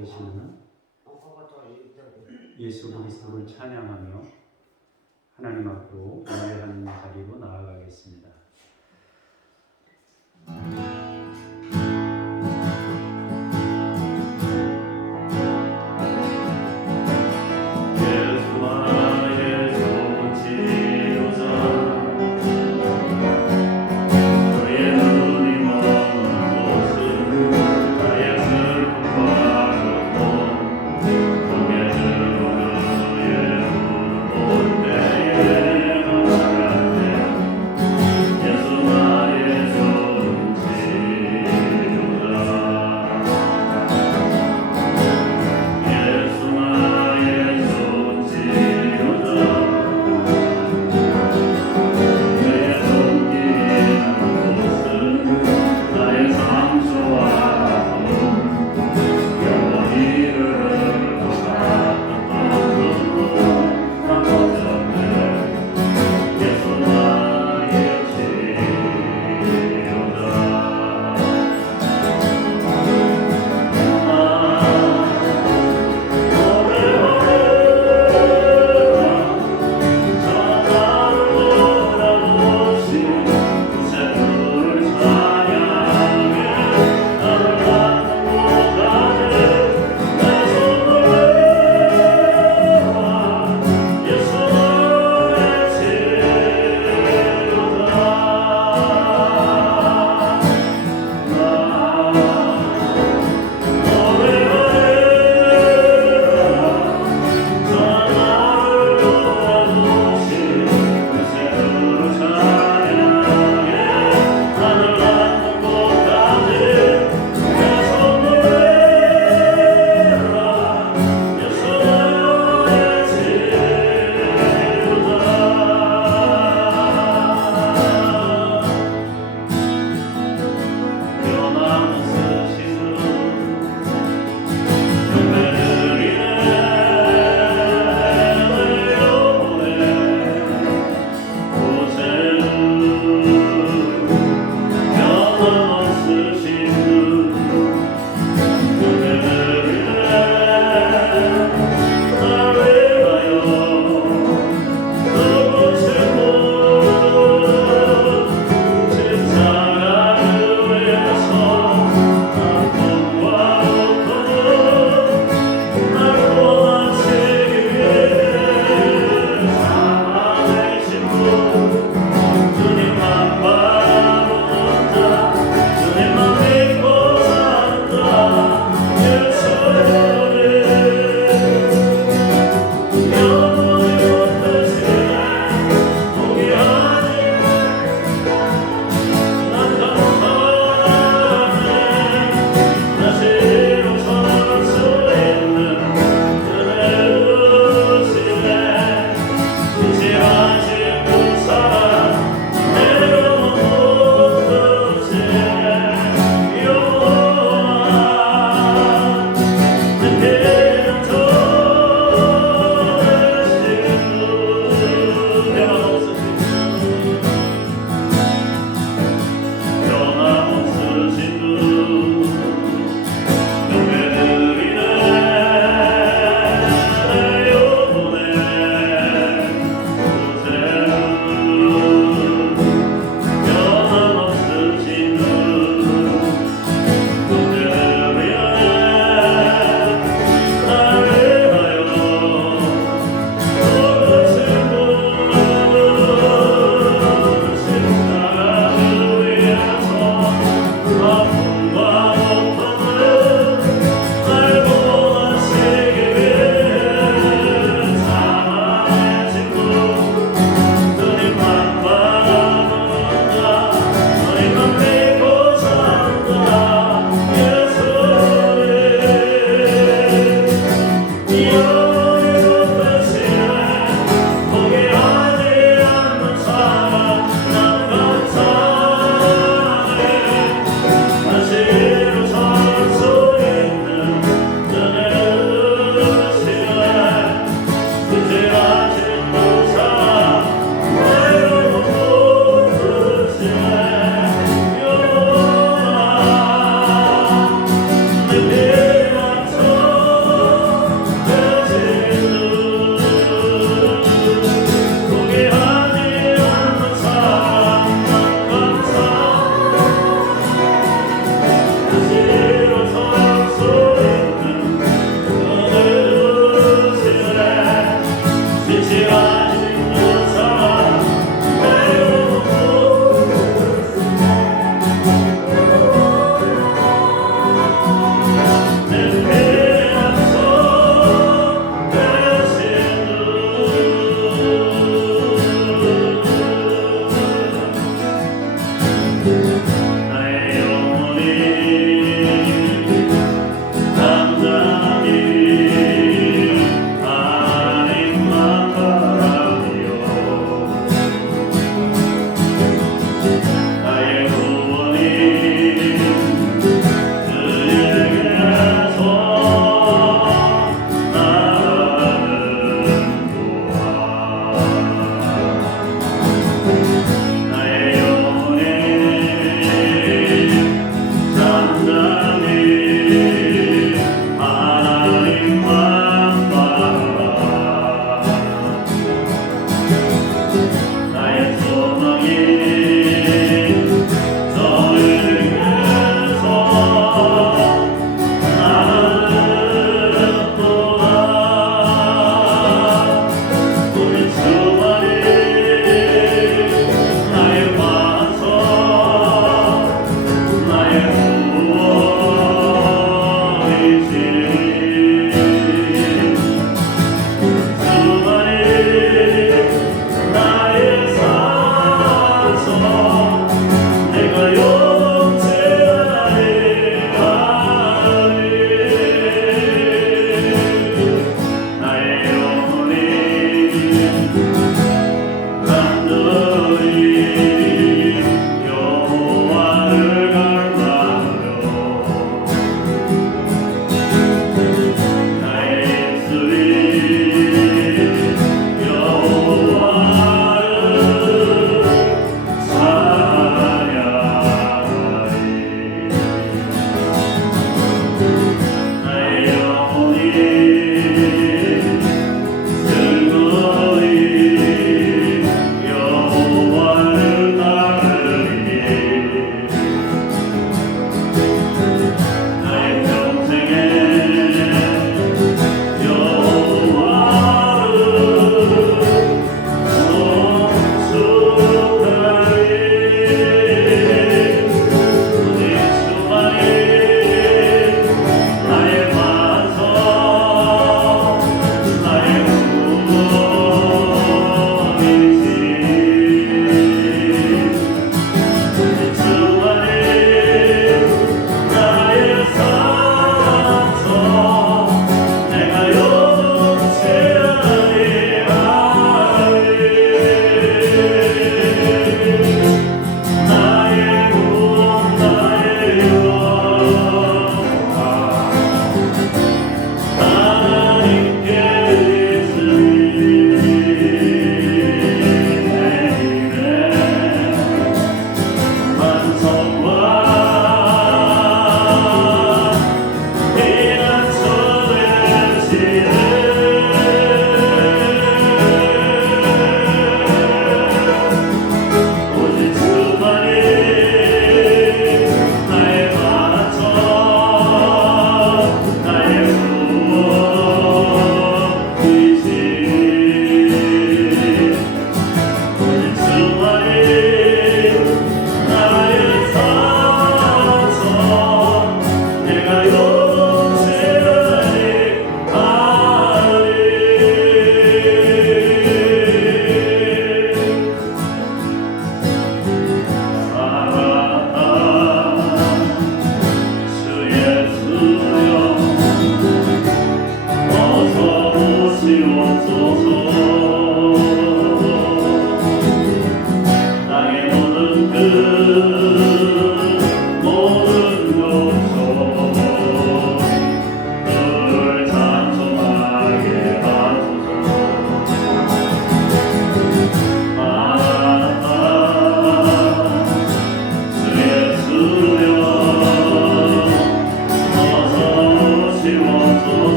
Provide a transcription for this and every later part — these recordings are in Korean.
계시는 예수 그리스도를 찬양하며 하나님 앞으로 예배하는 자리로 나아가겠습니다. 예수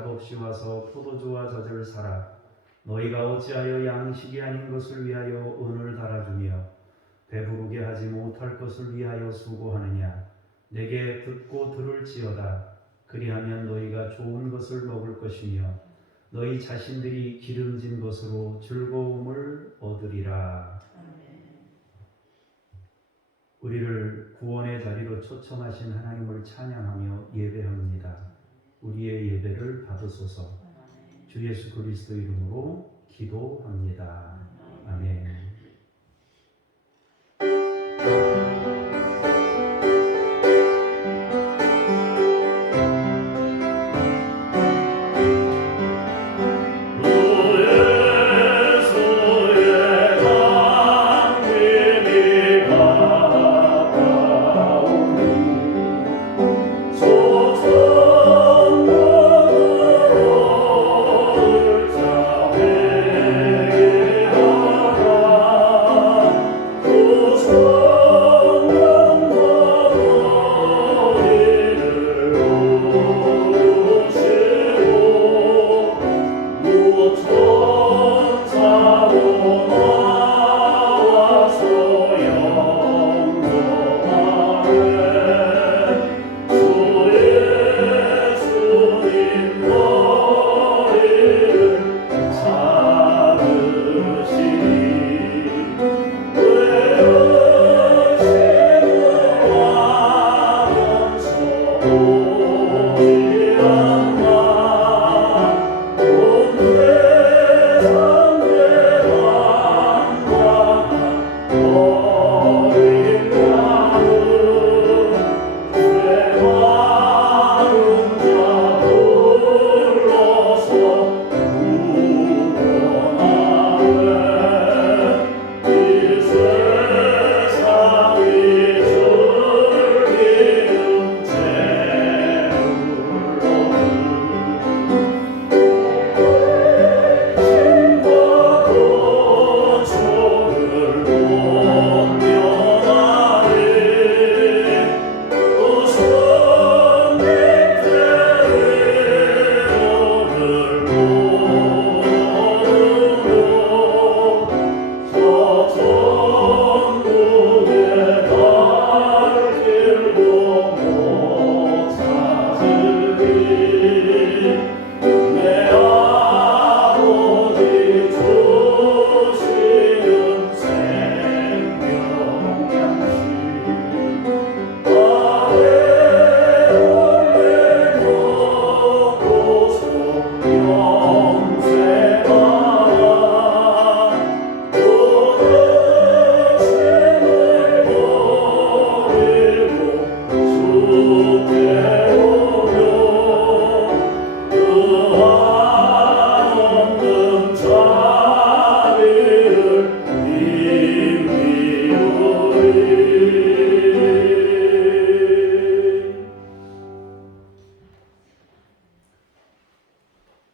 값없이 와서 포도주와 젖을 사라. 너희가 어찌하여 양식이 아닌 것을 위하여 은을 달아주며 배부르게 하지 못할 것을 위하여 수고하느냐. 내게 듣고 들을지어다. 그리하면 너희가 좋은 것을 먹을 것이며 너희 자신들이 기름진 것으로 즐거움을 얻으리라. 우리를 구원의 자리로 초청하신 하나님을 찬양하며 예배합니다. 우리의 예배를 받으소서. 주 예수 그리스도 이름으로 기도합니다. 아멘.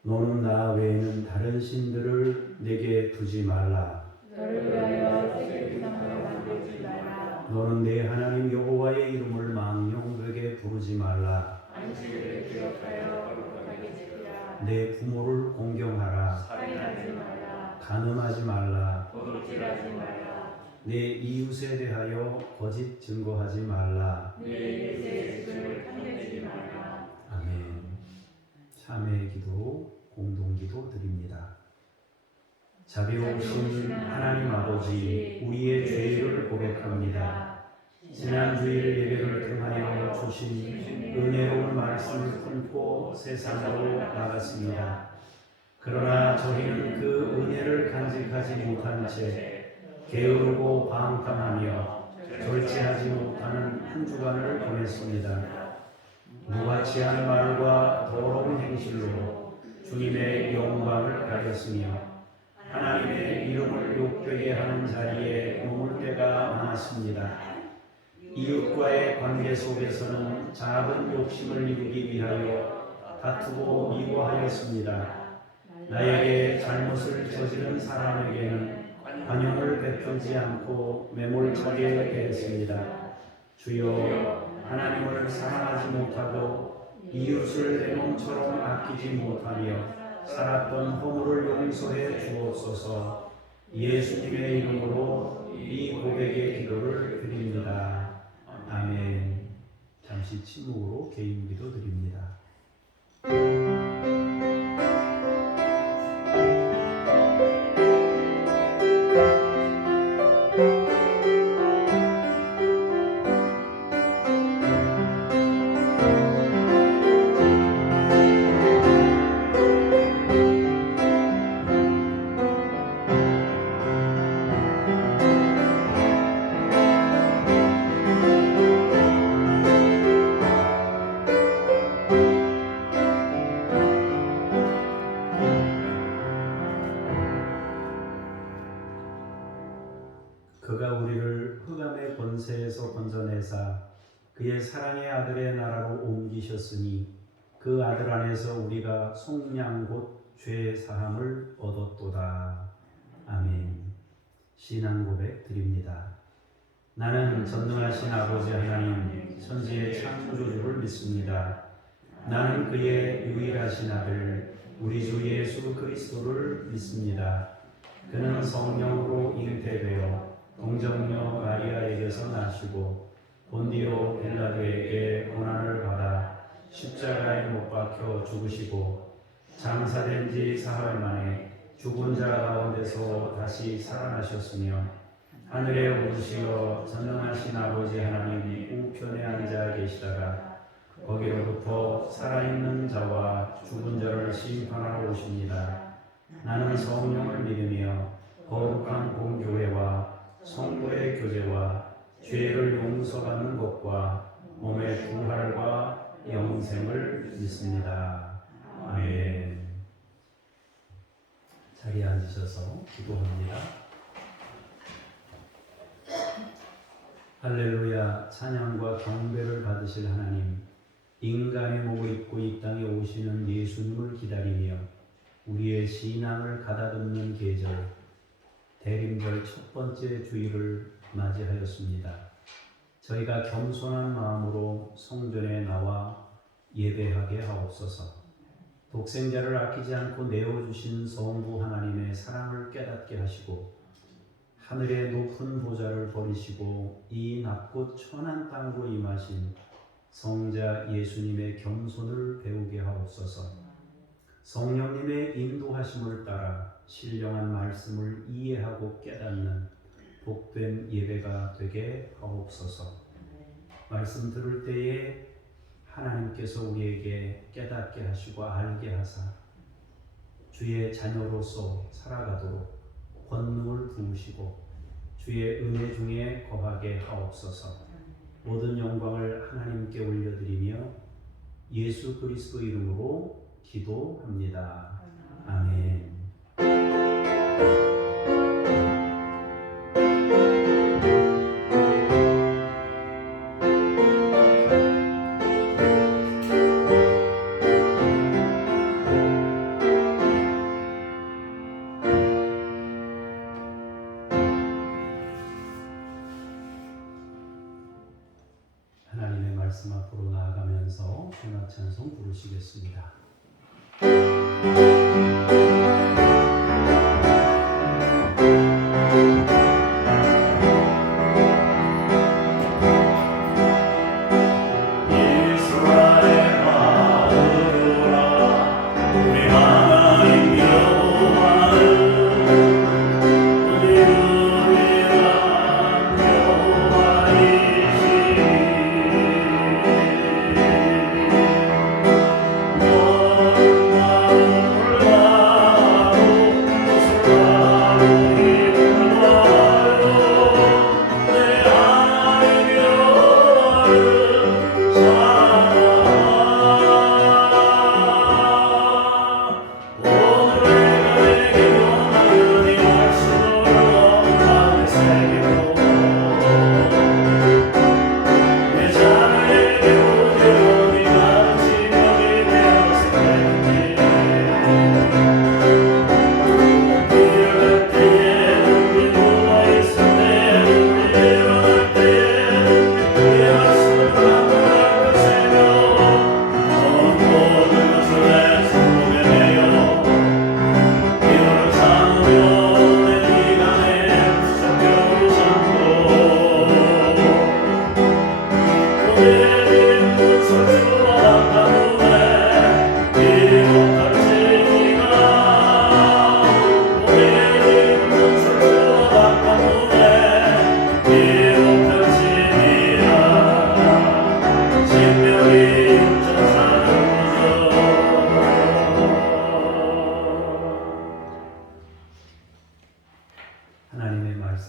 너는 나 외에는 다른 신들을 내게 두지 말라. 너를 위하여 새길 우상을 만들지 말라. 너는 내 하나님 여호와의 이름을 망령되게 부르지 말라. 안식일을 기억하여 거룩하게 지키라. 내 부모를 공경하라. 살인하지 말라. 간음하지 말라. 도둑질하지 말라. 내 이웃에 대하여 거짓 증거하지 말라. 내 이웃의 집을 탐내지 말라. 아멘. 참회의 기도, 공동기도 드립니다. 자비로우신 하나님 아버지, 우리의 죄를 고백합니다. 지난 주일 예배를 통하여 주신 은혜로운 말씀을 품고 세상으로 나갔습니다. 그러나 저희는 그 은혜를 간직하지 못한 채 게으르고 방탕하며 절제하지 못하는 한 주간을 보냈습니다. 무가치 않은 말과 더러운 행실로 주님의 영광을 가렸으며 하나님의 이름을 욕되게 하는 자리에 머물 때가 많았습니다. 이웃과의 관계 속에서는 작은 욕심을 이루기 위하여 다투고 미워하였습니다. 나에게 잘못을 저지른 사람에게는 관용을 베풀지 않고 매몰차게 대했습니다. 주여, 하나님을 사랑하지 못하고 이웃을 내 몸처럼 아끼지 못하며 살았던 허물을 용서해 주옵소서. 예수님의 이름으로 이 고백의 기도를 드립니다. 아멘. 잠시 침묵으로 개인 기도 드립니다. 그가 우리를 흑암의 권세에서 건져내사 그의 사랑의 아들의 나라로 옮기셨으니 그 아들 안에서 우리가 속량 곧 죄 사함을 얻었도다. 아멘. 신앙 고백 드립니다. 나는 전능하신 아버지 하나님 천지의 창조주를 믿습니다. 나는 그의 유일하신 아들 우리 주 예수 그리스도를 믿습니다. 그는 성령으로 잉태되어 동정녀 마리아에게서 나시고 본디오 빌라도에게 고난을 받아 십자가에 못 박혀 죽으시고 장사된 지 사흘 만에 죽은 자 가운데서 다시 살아나셨으며 하늘에 오르시어 전능하신 아버지 하나님 우편에 앉아 계시다가 거기로부터 살아있는 자와 죽은 자를 심판하러 오십니다. 나는 성령을 믿으며 거룩한 공교회와 성도의 교제와 죄를 용서받는 것과 몸의 부활과 영생을 믿습니다. 아멘. 자리에 앉으셔서 기도합니다. 할렐루야. 찬양과 경배를 받으실 하나님, 인간의 몸을 입고 이 땅에 오시는 예수님을 기다리며 우리의 신앙을 가다듬는 계절 대림절 첫 번째 주일을 맞이하였습니다. 저희가 겸손한 마음으로 성전에 나와 예배하게 하옵소서. 독생자를 아끼지 않고 내어주신 성부 하나님의 사랑을 깨닫게 하시고 하늘의 높은 보좌를 버리시고 이 낮고 천한 땅으로 임하신 성자 예수님의 겸손을 배우게 하옵소서. 성령님의 인도하심을 따라 신령한 말씀을 이해하고 깨닫는 복된 예배가 되게 하옵소서. 말씀 들을 때에 하나님께서 우리에게 깨닫게 하시고 알게 하사 주의 자녀로서 살아가도록 권능을 부으시고 주의 은혜 중에 거하게 하옵소서. 모든 영광을 하나님께 올려드리며 예수 그리스도 이름으로 기도합니다. 아멘. 하나님의 말씀 앞으로 나아가면서 순화 찬송 부르시겠습니다. Oh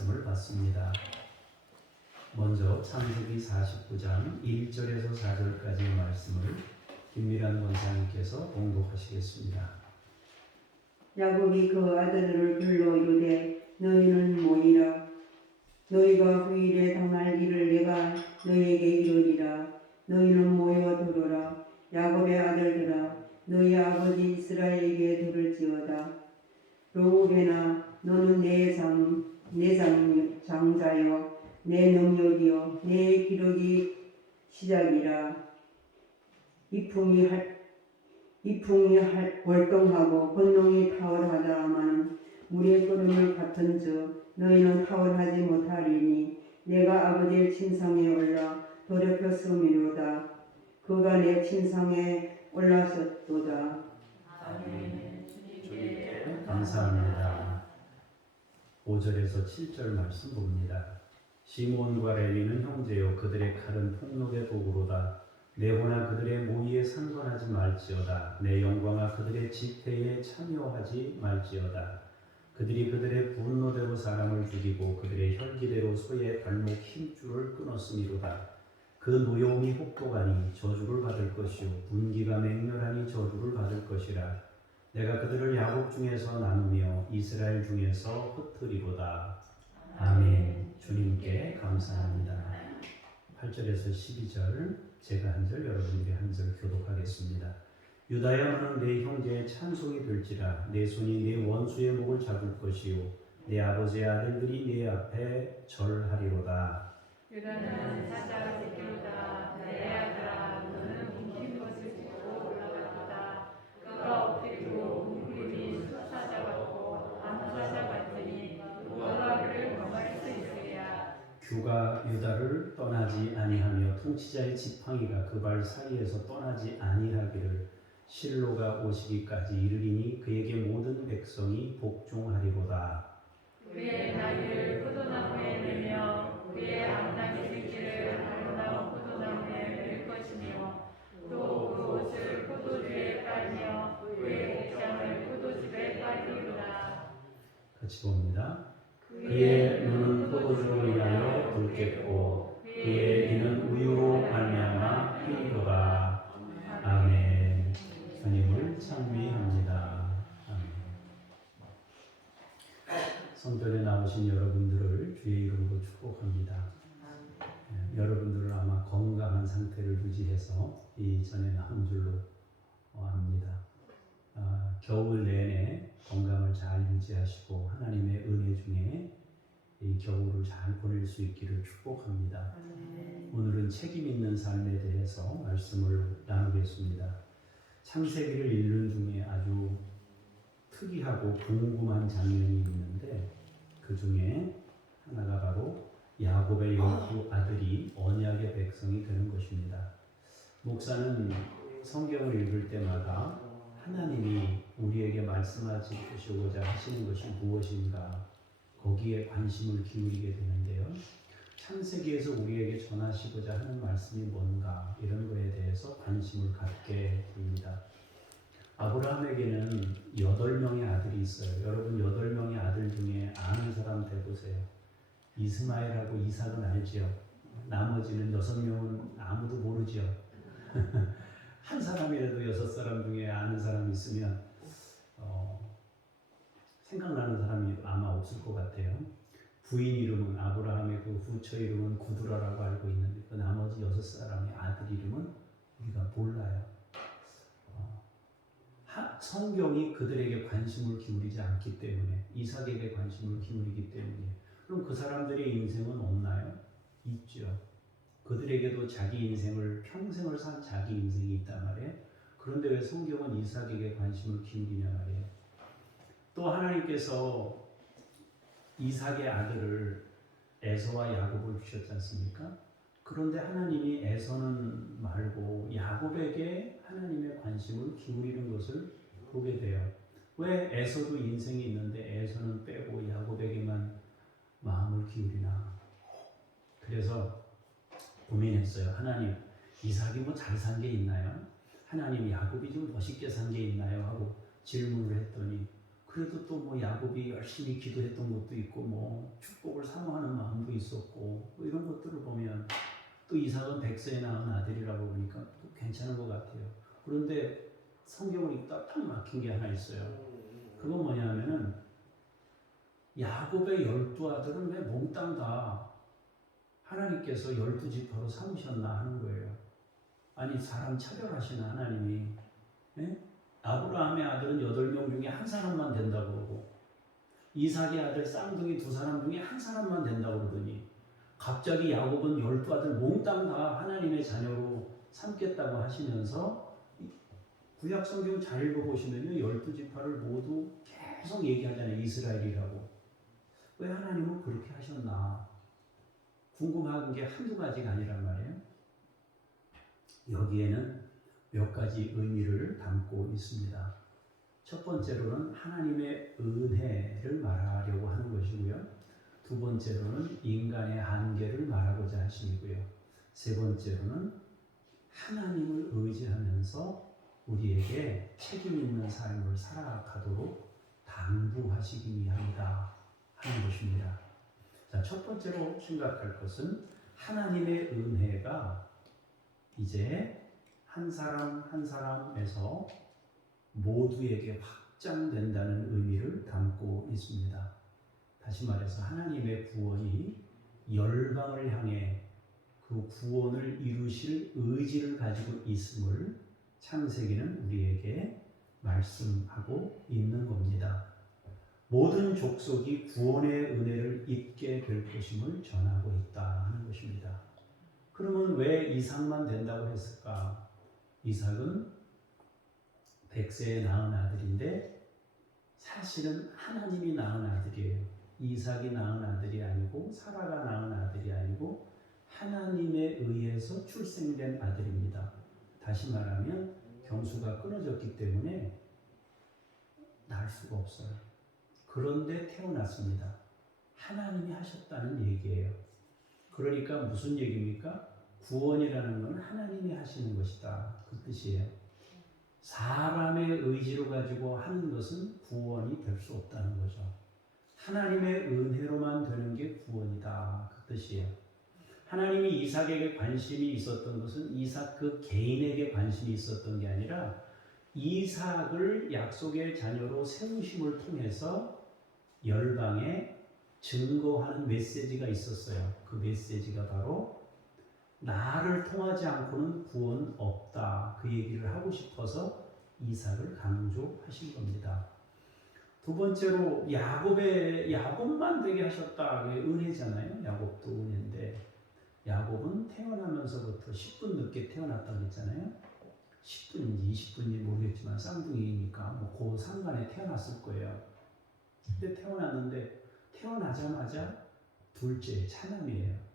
말씀을 받습니다. 먼저 창세기 49장 1절에서 4절까지의 말씀을 김미란 권사님께서 봉독하시겠습니다. 야곱이 그 아들들을 불러 이르되 너희는 모이라. 너희가 그 일에 당할 일을 내가 너희에게 이르리라. 너희는 모여 들으라. 야곱의 아들들아, 너희 아버지 이스라엘에게 들을지어다. 르우벤아, 너는 내 장자여, 내 능력이여, 내 기력이 시작이라. 이풍이 월동하고 권능이 탁월하다마는 물의 끓음을 같은즉 너희는 탁월하지 못하리니 내가 아버지의 침상에 올라 더럽혔음이로다. 그가 내 침상에 올라섰도다. 주님께 감사합니다. 5절에서 7절 말씀 봅니다. 시몬과 레위는 형제요, 그들의 칼은 폭력의 도구로다. 내 호나 그들의 모의에 상관하지 말지어다. 내 영광아 그들의 집회에 참여하지 말지어다. 그들이 그들의 분노대로 사람을 죽이고 그들의 혈기대로 소의 발목 힘줄을 끊었음이로다. 그 노여움이 혹독하니 저주를 받을 것이요 분기가 맹렬하니 저주를 받을 것이라. 내가 그들을 야곱 중에서 나누며 이스라엘 중에서 흩으리로다. 아멘. 주님께 감사합니다. 8절에서 12절 제가 한 절 여러분들이 한 절 교독하겠습니다. 유다야, 너는 내 형제의 찬송이 될지라. 내 손이 내 원수의 목을 잡을 것이요 내 아버지의 아들들이 내 앞에 절하리로다. 유다는 사자가 새끼로다. 내 아들아, 너는 뭉친 것을 짚고 올라가도다. 그가 엎드리고 무릎이 수사자 같고 암사자 같으니 누가 그를 범할 수 있으랴. 규가 유다를 떠나지 아니하며 통치자의 지팡이가 그 발 사이에서 떠나지 아니하기를 실로가 오시기까지 이르리니 그에게 모든 백성이 복종하리로다. 그의 나귀를 포도나무에 매며 그의 암나귀 새끼를 아름다운 포도나무에 맬 것이며 또 그 옷을 포도주에 빨며 그의 옷장을 포도즙에 빨리로다. 같이 봅니다. 그의 눈은 포도주를 위하여 붉겠고 그의 이는 우유로 말미암아 피리로다. 아멘. 주님을 찬미합니다. 아멘. 성전에 나오신 여러분들을 주의 이름으로 축복합니다. 여러분들을 아마 건강한 상태를 유지해서 이 전에 나온 줄로 압니다. 겨울 내내 건강을 잘 유지하시고 하나님의 은혜 중에 이 겨울을 잘 보낼 수 있기를 축복합니다. 오늘은 책임 있는 삶에 대해서 말씀을 나누겠습니다. 창세기를 읽는 중에 아주 특이하고 궁금한 장면이 있는데 그 중에 하나가 바로 야곱의 12 아들이 언약의 백성이 되는 것입니다. 목사는 성경을 읽을 때마다 하나님이 우리에게 말씀하시고자 하시는 것이 무엇인가 거기에 관심을 기울이게 되는데요. 창세기에서 우리에게 전하시고자 하는 말씀이 뭔가 이런 거에 대해서 관심을 갖게 됩니다. 아브라함에게는 8명의 아들이 있어요. 여러분 8명의 아들 중에 아는 사람 대보세요. 이스마엘하고 이삭은 알지요. 나머지는 6명은 아무도 모르죠. 한 사람이라도 6사람 중에 아는 사람이 있으면 생각나는 사람이 아마 없을 것 같아요. 부인 이름은 아브라함의 그 후처 이름은 구두라라고 알고 있는데 그 나머지 6사람의 아들 이름은 우리가 몰라요. 성경이 그들에게 관심을 기울이지 않기 때문에 이삭에게 관심을 기울이기 때문에 그럼 그 사람들의 인생은 없나요? 있죠. 그들에게도 자기 인생을 평생을 산 자기 인생이 있단 말이에요. 그런데 왜 성경은 이삭에게 관심을 기울이냐 말이에요. 또 하나님께서 이삭의 아들을 에서와 야곱을 주셨지 않습니까? 그런데 하나님이 에서는 말고 야곱에게 하나님의 관심을 기울이는 것을 보게 돼요. 왜 에서도 인생이 있는데 에서는 빼고 야곱에게만 마음을 기울이나? 그래서 고민했어요. 하나님, 이삭이 뭐 잘 산 게 있나요? 하나님, 야곱이 좀 멋있게 산 게 있나요? 하고 질문을 했더니 그래도 또 뭐 야곱이 열심히 기도했던 것도 있고 뭐 축복을 사모하는 마음도 있었고 뭐 이런 것들을 보면 또 이삭은 100세에 낳은 아들이라고 보니까 또 괜찮은 것 같아요. 그런데 성경을 읽다 딱 막힌 게 하나 있어요. 그건 뭐냐면은 야곱의 12아들은 왜 몽땅 다 하나님께서 12지파로 삼으셨나 하는 거예요. 아니 사람 차별하시나 하나님이. 예? 아브라함의 아들은 8명 중에 한 사람만 된다고 그러고 이삭의 아들 쌍둥이 2사람 중에 한 사람만 된다고 그러더니 갑자기 야곱은 12아들 몽땅 다 하나님의 자녀로 삼겠다고 하시면서 구약 성경 잘 읽어보시면요 12지파를 모두 계속 얘기하잖아요. 이스라엘이라고. 왜 하나님은 그렇게 하셨나 궁금한 게 한두 가지가 아니란 말이에요. 여기에는 몇 가지 의미를 담고 있습니다. 첫 번째로는 하나님의 은혜를 말하려고 하는 것이고요. 두 번째로는 인간의 한계를 말하고자 하시고요. 세 번째로는 하나님을 의지하면서 우리에게 책임 있는 삶을 살아가도록 당부하시기 위함이다 하는 것입니다. 자, 첫 번째로 생각할 것은 하나님의 은혜가 이제 한 사람 한 사람에서 모두에게 확장된다는 의미를 담고 있습니다. 다시 말해서 하나님의 구원이 열방을 향해 그 구원을 이루실 의지를 가지고 있음을 창세기는 우리에게 말씀하고 있는 겁니다. 모든 족속이 구원의 은혜를 입게 될 것임을 전하고 있다 하는 것입니다. 그러면 왜 이삭만 된다고 했을까? 이삭은 100세에 낳은 아들인데 사실은 하나님이 낳은 아들이에요. 이삭이 낳은 아들이 아니고 사라가 낳은 아들이 아니고 하나님에 의해서 출생된 아들입니다. 다시 말하면 경수가 끊어졌기 때문에 낳을 수가 없어요. 그런데 태어났습니다. 하나님이 하셨다는 얘기예요. 그러니까 무슨 얘기입니까? 구원이라는 것은 하나님이 하시는 것이다. 그 뜻이에요. 사람의 의지로 가지고 하는 것은 구원이 될 수 없다는 거죠. 하나님의 은혜로만 되는 게 구원이다. 그 뜻이에요. 하나님이 이삭에게 관심이 있었던 것은 이삭 그 개인에게 관심이 있었던 게 아니라 이삭을 약속의 자녀로 세우심을 통해서 열방에 증거하는 메시지가 있었어요. 그 메시지가 바로 나를 통하지 않고는 구원 없다. 그 얘기를 하고 싶어서 이삭을 강조하신 겁니다. 두 번째로 야곱만 되게 하셨다. 그게 은혜잖아요. 야곱도 은혜인데 야곱은 태어나면서부터 10분 늦게 태어났다고 했잖아요. 10분인지 20분인지 모르겠지만 쌍둥이니까 뭐 그 상간에 태어났을 거예요. 근데 태어나자마자 둘째 차남이에요.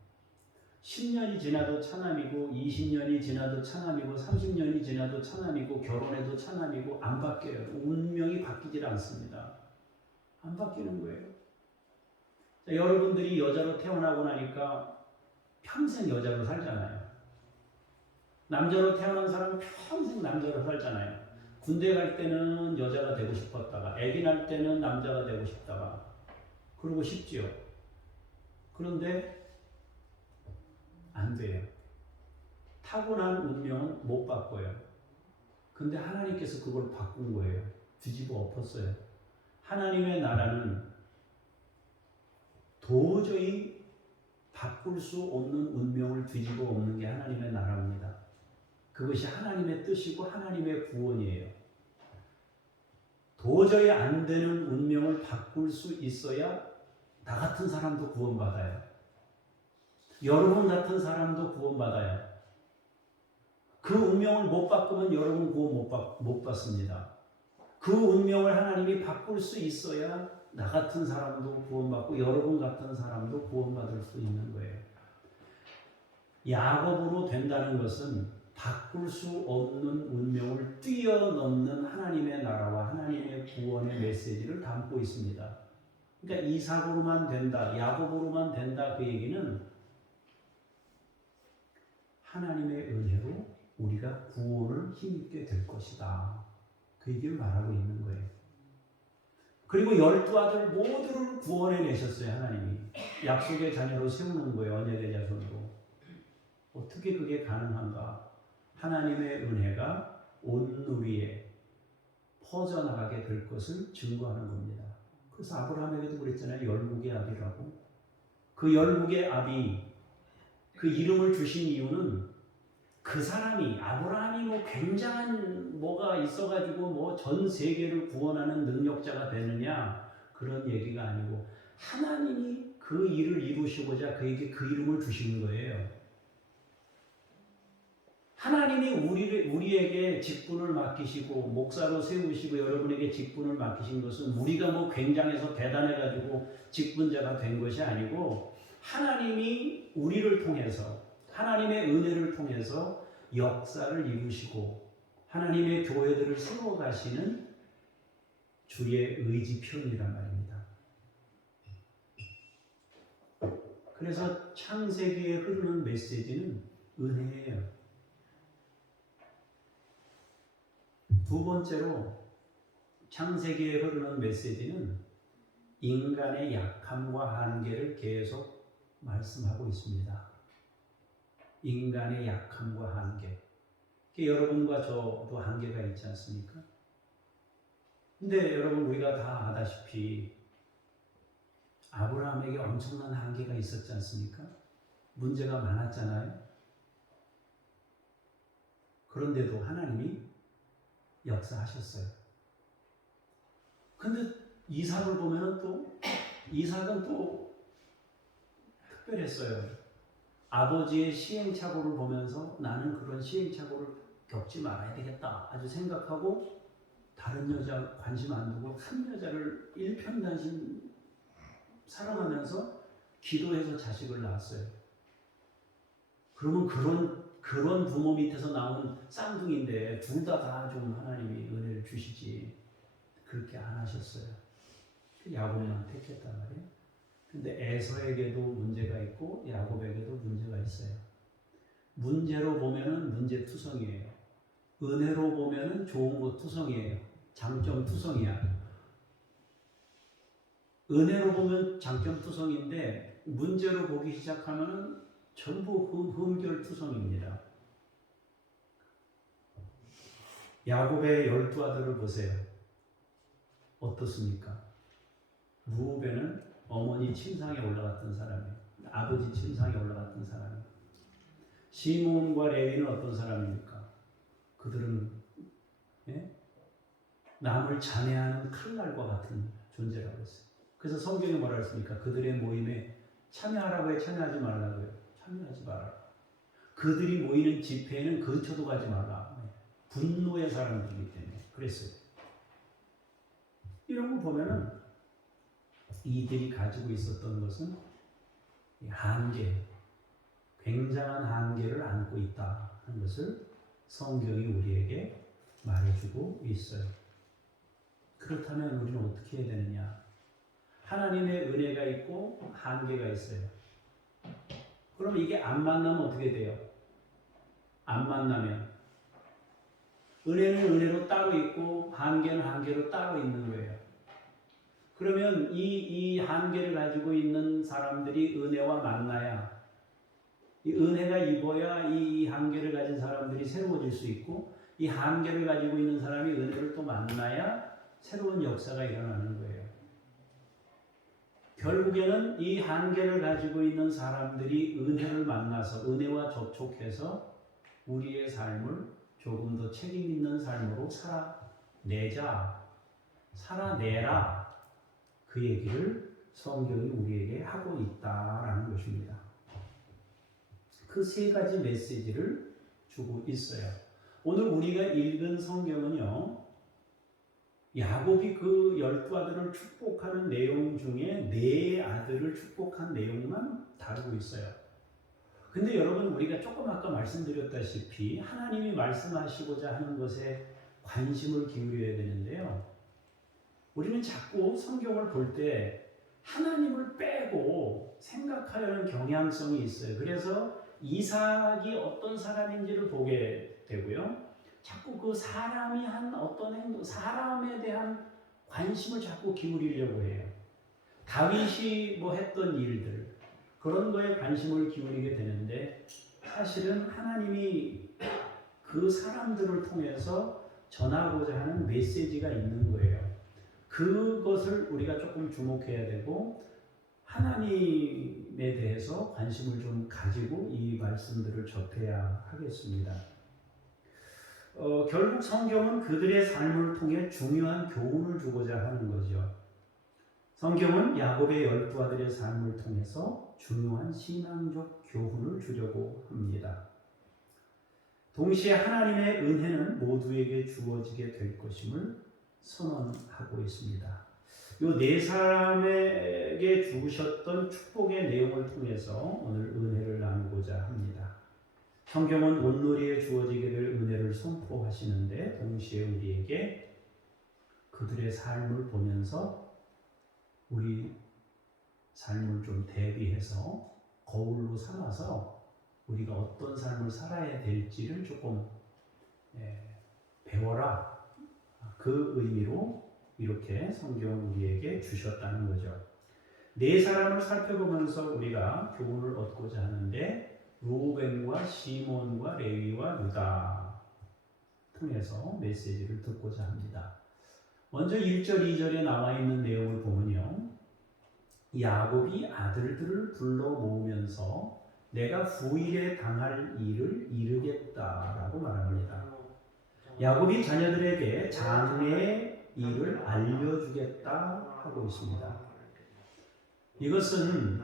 10년이 지나도 차남이고 20년이 지나도 차남이고 30년이 지나도 차남이고 결혼해도 차남이고 안 바뀌어요. 운명이 바뀌질 않습니다. 안 바뀌는 거예요. 자, 여러분들이 여자로 태어나고 나니까 평생 여자로 살잖아요. 남자로 태어난 사람은 평생 남자로 살잖아요. 군대 갈 때는 여자가 되고 싶었다가 아기 낳을 때는 남자가 되고 싶다가 그러고 싶지요. 그런데 안 돼요. 타고난 운명은 못 바꿔요. 근데 하나님께서 그걸 바꾼 거예요. 뒤집어 엎었어요. 하나님의 나라는 도저히 바꿀 수 없는 운명을 뒤집어 엎는 게 하나님의 나라입니다. 그것이 하나님의 뜻이고 하나님의 구원이에요. 도저히 안 되는 운명을 바꿀 수 있어야 나 같은 사람도 구원받아요. 여러분 같은 사람도 구원받아요. 그 운명을 못 바꾸면 여러분 구원 못 받습니다. 그 운명을 하나님이 바꿀 수 있어야 나 같은 사람도 구원받고 여러분 같은 사람도 구원받을 수 있는 거예요. 야곱으로 된다는 것은 바꿀 수 없는 운명을 뛰어넘는 하나님의 나라와 하나님의 구원의 메시지를 담고 있습니다. 그러니까 이삭으로만 된다, 야곱으로만 된다 그 얘기는 하나님의 은혜로 우리가 구원을 힘입게 될 것이다. 그 얘기를 말하고 있는 거예요. 그리고 12아들 모두를 구원해 내셨어요. 하나님이 약속의 자녀로 세우는 거예요. 언약의 자손으로. 어떻게 그게 가능한가? 하나님의 은혜가 온 누리에 퍼져나가게 될 것을 증거하는 겁니다. 그래서 아브라함에게도 그랬잖아요. 열국의 아비라고. 그 열국의 아비, 그 이름을 주신 이유는 그 사람이, 아브라함이 뭐 굉장한 뭐가 있어가지고 뭐 전 세계를 구원하는 능력자가 되느냐, 그런 얘기가 아니고 하나님이 그 일을 이루시고자 그에게 그 이름을 주신 거예요. 하나님이 우리에게 직분을 맡기시고 목사로 세우시고 여러분에게 직분을 맡기신 것은 우리가 뭐 굉장해서 대단해가지고 직분자가 된 것이 아니고 하나님이 우리를 통해서 하나님의 은혜를 통해서 역사를 이루시고 하나님의 교회들을 세워가시는 주의 의지 표현이란 말입니다. 그래서 창세기에 흐르는 메시지는 은혜예요. 두 번째로 창세기에 흐르는 메시지는 인간의 약함과 한계를 계속 말씀하고 있습니다. 인간의 약함과 한계. 여러분과 저도 한계가 있지 않습니까? 근데 여러분 우리가 다 아다시피 아브라함에게 엄청난 한계가 있었지 않습니까? 문제가 많았잖아요. 그런데도 하나님이 역사하셨어요. 근데 이삭을 보면은 또 이삭은 또 특별했어요. 아버지의 시행착오를 보면서 나는 그런 시행착오를 겪지 말아야 되겠다 아주 생각하고 다른 여자 관심 안 두고 한 여자를 일편단심 사랑하면서 기도해서 자식을 낳았어요. 그러면 그런 부모 밑에서 나온 쌍둥이인데 둘 다 좀 하나님이 은혜를 주시지 그렇게 안 하셨어요. 야곱만 택했단 말이에요. 근데 에서에게도 문제가 있고 야곱에게도 문제가 있어요. 문제로 보면은 문제투성이에요. 은혜로 보면은 좋은 것 투성이에요. 장점 투성이야. 은혜로 보면 장점 투성인데 문제로 보기 시작하면은 전부 흠결투성입니다. 야곱의 12아들을 보세요. 어떻습니까? 루벤은 어머니 침상에 올라갔던 사람이에요. 아버지 침상에 올라갔던 사람이에요. 시몬과 레위는 어떤 사람입니까? 그들은 남을 잔해하는 칼날과 같은 존재라고 했어요. 그래서 성경이 뭐라 했습니까? 그들의 모임에 참여하라고 해, 참여하지 말라고요. 참여하지 마라. 그들이 모이는 집회에는 근처도 가지 마라. 분노의 사람들이기 때문에 그랬어요. 이런 거 보면은 이들이 가지고 있었던 것은 한계, 굉장한 한계를 안고 있다 하는 것을 성경이 우리에게 말해주고 있어요. 그렇다면 우리는 어떻게 해야 되느냐? 하나님의 은혜가 있고 한계가 있어요. 그럼 이게 안 만나면 어떻게 돼요? 안 만나면 은혜는 은혜로 따로 있고 한계는 한계로 따로 있는 거예요. 그러면 이 한계를 가지고 있는 사람들이 은혜와 만나야 이 은혜가 입어야 이 한계를 가진 사람들이 새로워질 수 있고 이 한계를 가지고 있는 사람이 은혜를 또 만나야 새로운 역사가 일어나는 거예요. 결국에는 이 한계를 가지고 있는 사람들이 은혜를 만나서 은혜와 접촉해서 우리의 삶을 조금 더 책임 있는 삶으로 살아내라 그 얘기를 성경이 우리에게 하고 있다라는 것입니다. 그 세 가지 메시지를 주고 있어요. 오늘 우리가 읽은 성경은요, 야곱이 그 12아들을 축복하는 내용 중에 4아들을 축복한 내용만 다루고 있어요. 근데 여러분, 우리가 조금 아까 말씀드렸다시피 하나님이 말씀하시고자 하는 것에 관심을 기울여야 되는데요. 우리는 자꾸 성경을 볼 때 하나님을 빼고 생각하려는 경향성이 있어요. 그래서 이삭이 어떤 사람인지를 보게 되고요. 자꾸 그 사람이 한 어떤 행동, 사람에 대한 관심을 자꾸 기울이려고 해요. 다윗이 뭐 했던 일들 그런 거에 관심을 기울이게 되는데 사실은 하나님이 그 사람들을 통해서 전하고자 하는 메시지가 있는 거예요. 그것을 우리가 조금 주목해야 되고 하나님에 대해서 관심을 좀 가지고 이 말씀들을 접해야 하겠습니다. 결국 성경은 그들의 삶을 통해 중요한 교훈을 주고자 하는 거죠. 성경은 야곱의 12아들의 삶을 통해서 중요한 신앙적 교훈을 주려고 합니다. 동시에 하나님의 은혜는 모두에게 주어지게 될 것임을 선언하고 있습니다. 이 네 사람에게 주셨던 축복의 내용을 통해서 오늘 은혜를 나누고자 합니다. 성경은 온누리에 주어지게 될 은혜를 선포하시는데 동시에 우리에게 그들의 삶을 보면서 우리 삶을 좀 대비해서 거울로 삼아서 우리가 어떤 삶을 살아야 될지를 조금 배워라. 그 의미로 이렇게 성경을 우리에게 주셨다는 거죠. 네 사람을 살펴보면서 우리가 교훈을 얻고자 하는데 루벤과 시몬과 레위와 유다 통해서 메시지를 듣고자 합니다. 먼저 1절, 2절에 나와 있는 내용을 보면요. 야곱이 아들들을 불러 모으면서 내가 후일에 당할 일을 이르겠다라고 말합니다. 야곱이 자녀들에게 장래의 일을 알려주겠다 하고 있습니다. 이것은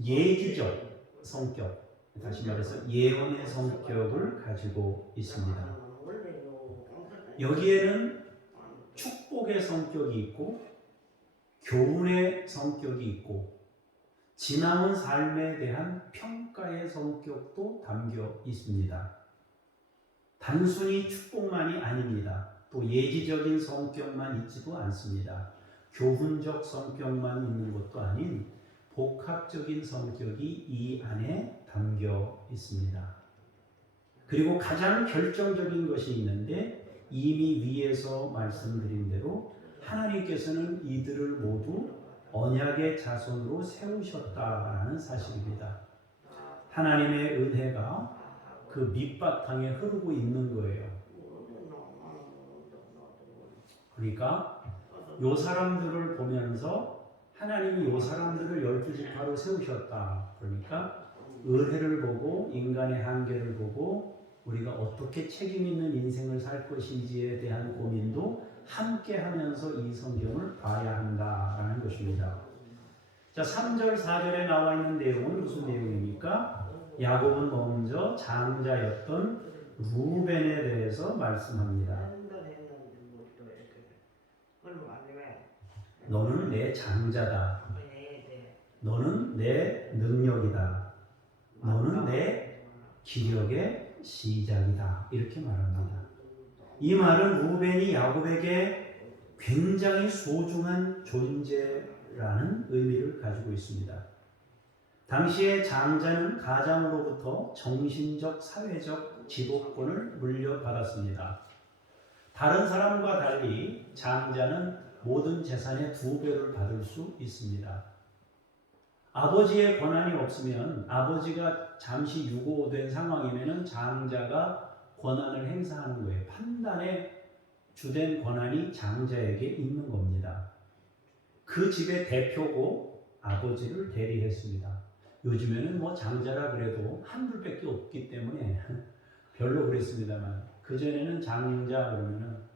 예지적 성격, 다시 말해서 예언의 성격을 가지고 있습니다. 여기에는 축복의 성격이 있고 교훈의 성격이 있고 지나온 삶에 대한 평가의 성격도 담겨 있습니다. 단순히 축복만이 아닙니다. 또 예지적인 성격만 있지도 않습니다. 교훈적 성격만 있는 것도 아닌 복합적인 성격이 이 안에 담겨 있습니다. 그리고 가장 결정적인 것이 있는데 이미 위에서 말씀드린 대로 하나님께서는 이들을 모두 언약의 자손으로 세우셨다라는 사실입니다. 하나님의 은혜가 그 밑바탕에 흐르고 있는 거예요. 그러니까 요 사람들을 보면서 하나님이 요 사람들을 12지파로 세우셨다. 그러니까 은혜를 보고 인간의 한계를 보고 우리가 어떻게 책임 있는 인생을 살 것인지에 대한 고민도 함께 하면서 이 성경을 봐야 한다라는 것입니다. 자, 3절, 4절에 나와 있는 내용은 무슨 내용입니까? 야곱은 먼저 장자였던 루벤에 대해서 말씀합니다. 너는 내 장자다. 너는 내 능력이다. 너는 내 기력의 시작이다. 이렇게 말합니다. 이 말은 루벤이 야곱에게 굉장히 소중한 존재라는 의미를 가지고 있습니다. 당시에 장자는 가장으로부터 정신적, 사회적 지도권을 물려받았습니다. 다른 사람과 달리 장자는 모든 재산의 2배를 받을 수 있습니다. 아버지의 권한이 없으면 아버지가 잠시 유고된 상황이면 장자가 권한을 행사하는 거예요. 판단의 주된 권한이 장자에게 있는 겁니다. 그 집의 대표고 아버지를 대리했습니다. 요즘에는 뭐 장자라 그래도 한둘밖에 없기 때문에 별로 그랬습니다만 그전에는 장자 그러면은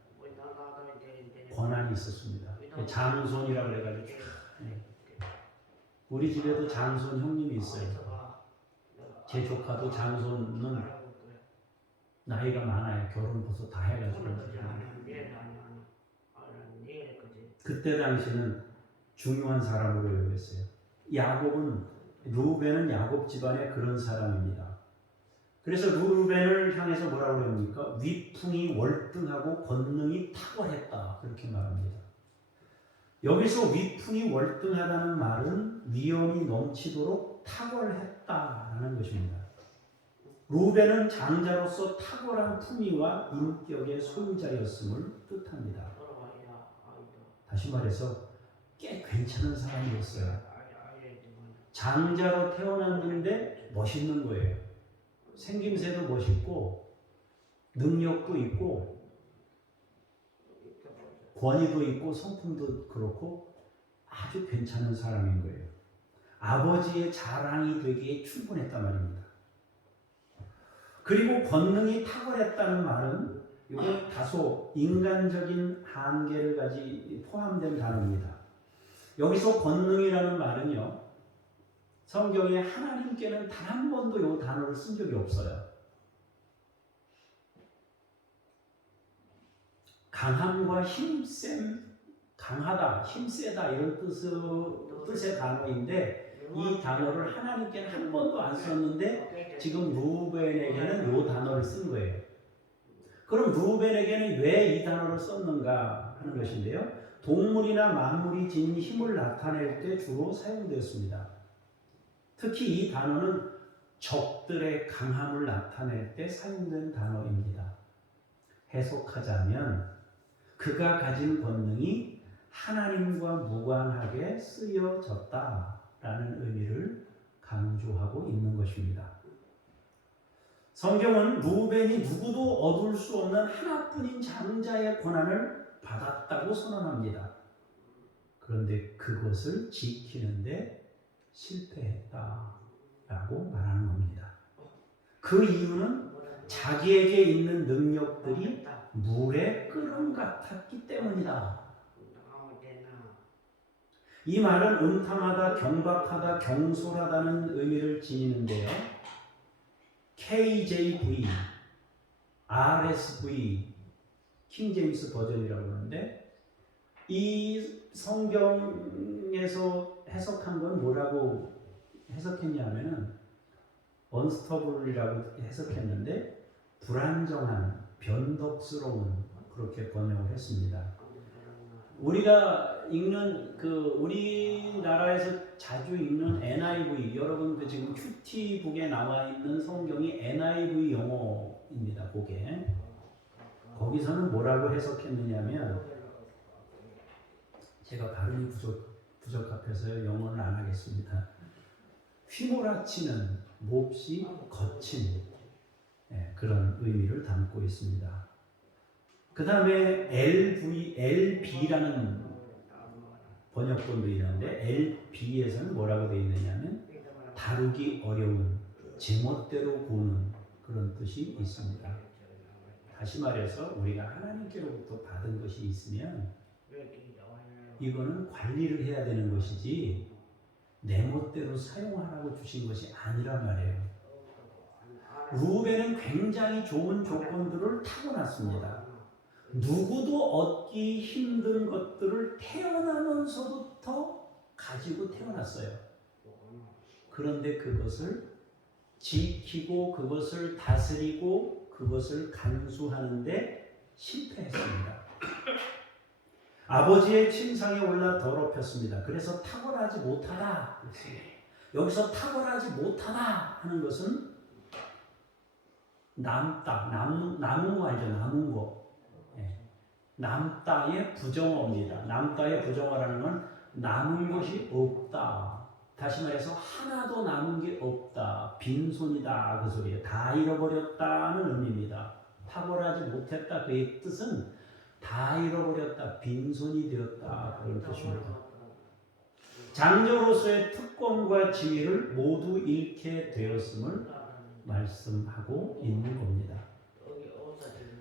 권한이 있었습니다. 장손이라고 그래가지고 우리 집에도 장손 형님이 있어요. 제 조카도 장손은 나이가 많아요. 결혼 벌써 다 해가지고. 그때 당시는 중요한 사람으로 여겼어요. 루벤은 야곱 집안의 그런 사람입니다. 그래서 루벤을 향해서 뭐라고 합니까? 위풍이 월등하고 권능이 탁월했다. 그렇게 말합니다. 여기서 위풍이 월등하다는 말은 위엄이 넘치도록 탁월했다라는 것입니다. 루벤은 장자로서 탁월한 품위와 인격의 소유자였음을 뜻합니다. 다시 말해서 꽤 괜찮은 사람이었어요. 장자로 태어났는데 멋있는 거예요. 생김새도 멋있고 능력도 있고 권위도 있고 성품도 그렇고 아주 괜찮은 사람인 거예요. 아버지의 자랑이 되기에 충분했단 말입니다. 그리고 권능이 탁월했다는 말은 이건 다소 인간적인 한계를 포함된 단어입니다. 여기서 권능이라는 말은요, 성경에 하나님께는 단 한 번도 이 단어를 쓴 적이 없어요. 강함과 힘셈, 강하다, 힘세다 이런 뜻의 단어인데 이 단어를 하나님께는 한 번도 안 썼는데 지금 루벤에게는 이 단어를 쓴 거예요. 그럼 루벤에게는 왜 이 단어를 썼는가 하는 것인데요. 동물이나 만물이 지닌 힘을 나타낼 때 주로 사용되었습니다. 특히 이 단어는 적들의 강함을 나타낼 때 사용된 단어입니다. 해석하자면 그가 가진 권능이 하나님과 무관하게 쓰여졌다라는 의미를 강조하고 있는 것입니다. 성경은 루벤이 누구도 얻을 수 없는 하나뿐인 장자의 권한을 받았다고 선언합니다. 그런데 그것을 지키는데 실패했다라고 말하는 겁니다. 그 이유는 자기에게 있는 능력들이 물의 끓음 같았기 때문이다. 이 말은 음탕하다, 경박하다, 경솔하다는 의미를 지니는데요. KJV, RSV, 킹제임스 버전이라고 하는데 이 성경에서 해석한 건 뭐라고 해석했냐면은 언스터블이라고 해석했는데 불안정한, 변덕스러운 그렇게 번역을 했습니다. 우리가 읽는 우리나라에서 자주 읽는 NIV, 여러분 지금 큐티북에 나와 있는 성경이 NIV 영어입니다. 그게 거기서는 뭐라고 해석했느냐면 제가 발음이 부적합해서 영어는 안 하겠습니다. 휘몰아치는 몹시 거친 그런 의미를 담고 있습니다. 그 다음에 LB라는 번역본도 있는데 LB에서는 뭐라고 되어 있느냐면 다루기 어려운, 제멋대로 보는 그런 뜻이 있습니다. 다시 말해서 우리가 하나님께로부터 받은 것이 있으면 이거는 관리를 해야 되는 것이지 내 멋대로 사용하라고 주신 것이 아니란 말이에요. 루벤은 굉장히 좋은 조건들을 타고났습니다. 누구도 얻기 힘든 것들을 태어나면서부터 가지고 태어났어요. 그런데 그것을 지키고 그것을 다스리고 그것을 간수하는데 실패했습니다. 아버지의 침상에 올라 더럽혔습니다. 그래서 탁월하지 못하다. 여기서 탁월하지 못하다 하는 것은 남다, 남은 거 알죠? 남은 거. 남다의 부정어입니다. 남다의 부정어라는 건 남은 것이 없다. 다시 말해서 하나도 남은 게 없다. 빈손이다. 그 소리예요. 다 잃어버렸다는 의미입니다. 탁월하지 못했다. 그의 뜻은 다 잃어버렸다. 빈손이 되었다. 그런 뜻입니다. 장녀로서의 특권과 지위를 모두 잃게 되었음을 말씀하고 있는 겁니다.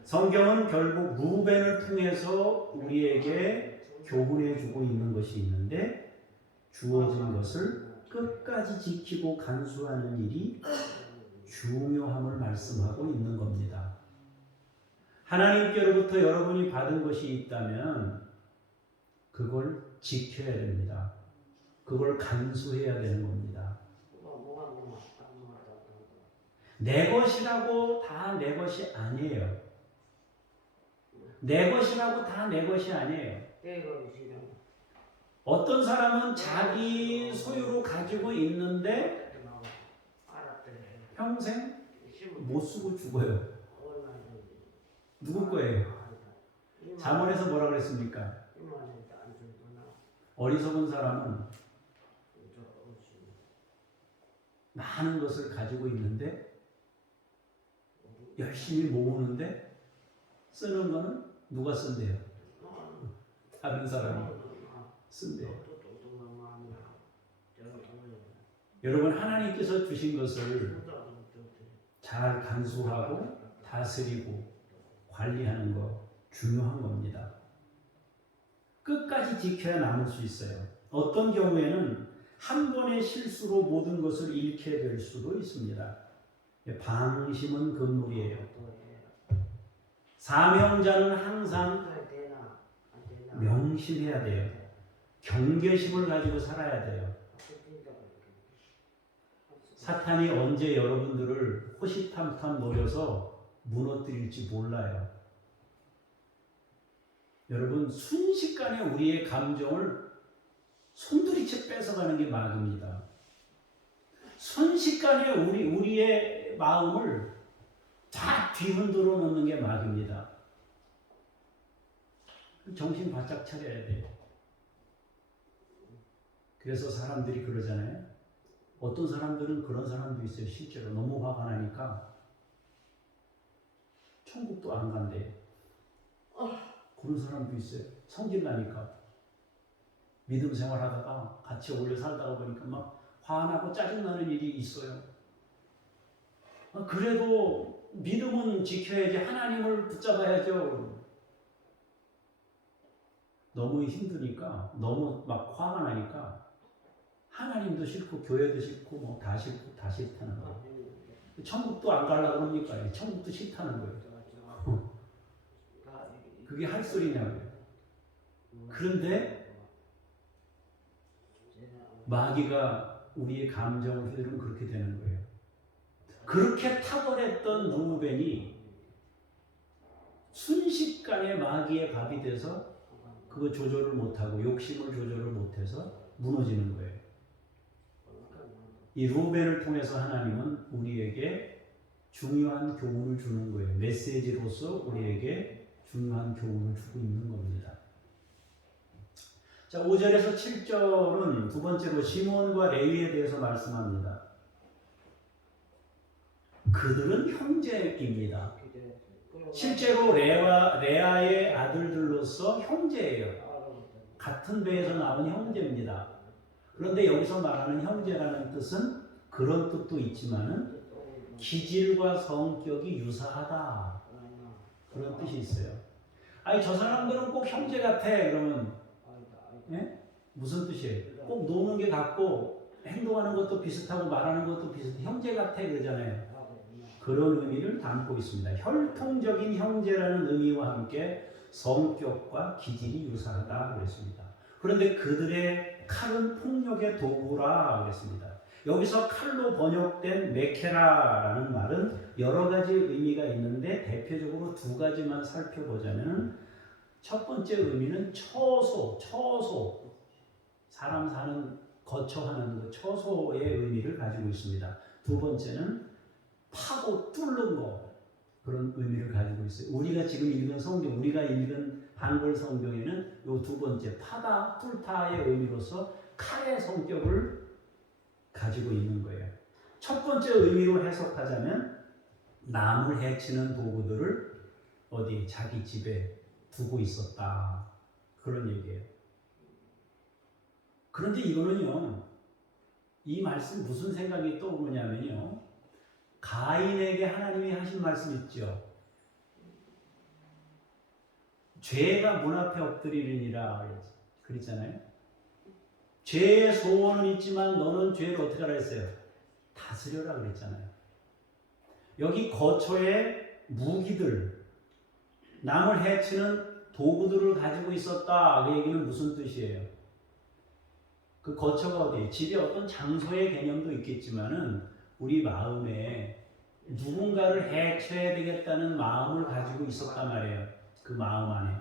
성경은 결국 루벤을 통해서 우리에게 교훈해 주고 있는 것이 있는데 주어진 것을 끝까지 지키고 간수하는 일이 중요함을 말씀하고 있는 겁니다. 하나님께로부터 여러분이 받은 것이 있다면 그걸 지켜야 됩니다. 그걸 간수해야 되는 겁니다. 내 것이라고 다 내 것이 아니에요. 내 것이라고 다 내 것이 아니에요. 어떤 사람은 자기 소유로 가지고 있는데 평생 못 쓰고 죽어요. 누구 거예요? 잠언에서 뭐라 그랬습니까? 어리석은 사람은 많은 것을 가지고 있는데 열심히 모으는데 쓰는 거는 누가 쓴대요? 다른 사람이 쓴대요. 여러분, 하나님께서 주신 것을 잘 간수하고 다스리고 관리하는 거 중요한 겁니다. 끝까지 지켜야 남을 수 있어요. 어떤 경우에는 한 번의 실수로 모든 것을 잃게 될 수도 있습니다. 방심은 금물이에요. 사명자는 항상 명심해야 돼요. 경계심을 가지고 살아야 돼요. 사탄이 언제 여러분들을 호시탐탐 노려서 무너뜨릴지 몰라요. 여러분, 순식간에 우리의 감정을 손들이채 뺏어가는 게 마귀입니다. 순식간에 우리의 마음을 다 뒤흔들어 놓는 게 마귀입니다. 정신 바짝 차려야 돼요. 그래서 사람들이 그러잖아요. 어떤 사람들은 그런 사람도 있어요. 실제로 너무 화가 나니까 천국도 안 간대요. 그런 사람도 있어요. 성질 나니까. 믿음 생활하다가 같이 오래 살다가 보니까 막 화나고 짜증나는 일이 있어요. 그래도 믿음은 지켜야지. 하나님을 붙잡아야죠. 너무 힘드니까, 너무 막 화가 나니까 하나님도 싫고 교회도 싫고 뭐 다 싫고 다 싫다는 거예요. 천국도 안 가려고 합니까? 천국도 싫다는 거예요. 그게 할 소리냐고요. 그런데 마귀가 우리의 감정을 휘두르면 그렇게 되는 거예요. 그렇게 탁월했던 루벤이 순식간에 마귀의 밥이 돼서 그거 조절을 못하고 욕심을 조절을 못해서 무너지는 거예요. 이 루벤을 통해서 하나님은 우리에게 중요한 교훈을 주는 거예요. 메시지로서 우리에게 중요한 교훈을 주고 있는 겁니다. 자, 5절에서 7절은 두 번째로 시몬과 레위에 대해서 말씀합니다. 그들은 형제입니다. 실제로 레아의 아들들로서 형제예요. 같은 배에서 나온 형제입니다. 그런데 여기서 말하는 형제라는 뜻은 그런 뜻도 있지만은 기질과 성격이 유사하다. 그런 뜻이 있어요. 아니, 저 사람들은 꼭 형제 같아. 그러면 예? 무슨 뜻이에요? 꼭 노는 게 같고 행동하는 것도 비슷하고 말하는 것도 비슷해. 형제 같아 그러잖아요. 그런 의미를 담고 있습니다. 혈통적인 형제라는 의미와 함께 성격과 기질이 유사하다 그랬습니다. 그런데 그들의 칼은 폭력의 도구라 그랬습니다. 여기서 칼로 번역된 메케라라는 말은 여러 가지 의미가 있는데 대표적으로 두 가지만 살펴보자면 첫 번째 의미는 처소, 사람 사는 거처하는 그 처소의 의미를 가지고 있습니다. 두 번째는 파고 뚫는 거, 그런 의미를 가지고 있어요. 우리가 지금 읽은 성경, 우리가 읽은 한글 성경에는 이 두 번째 파다, 뚫다의 의미로서 칼의 성격을 가지고 있는 거예요. 첫 번째 의미로 해석하자면 남을 해치는 도구들을 어디 자기 집에 두고 있었다, 그런 얘기예요. 그런데 이거는요, 이 말씀 무슨 생각이 떠오르냐면요, 가인에게 하나님이 하신 말씀 있죠. 죄가 문 앞에 엎드리리니라 그랬잖아요. 죄의 소원은 있지만 너는 죄를 어떻게 하라 했어요? 다스려라 그랬잖아요. 여기 거처에 무기들, 남을 해치는 도구들을 가지고 있었다, 그 얘기는 무슨 뜻이에요? 그 거처가 어디? 집에 어떤 장소의 개념도 있겠지만은 우리 마음에 누군가를 해쳐야 되겠다는 마음을 가지고 있었단 말이에요. 그 마음 안에.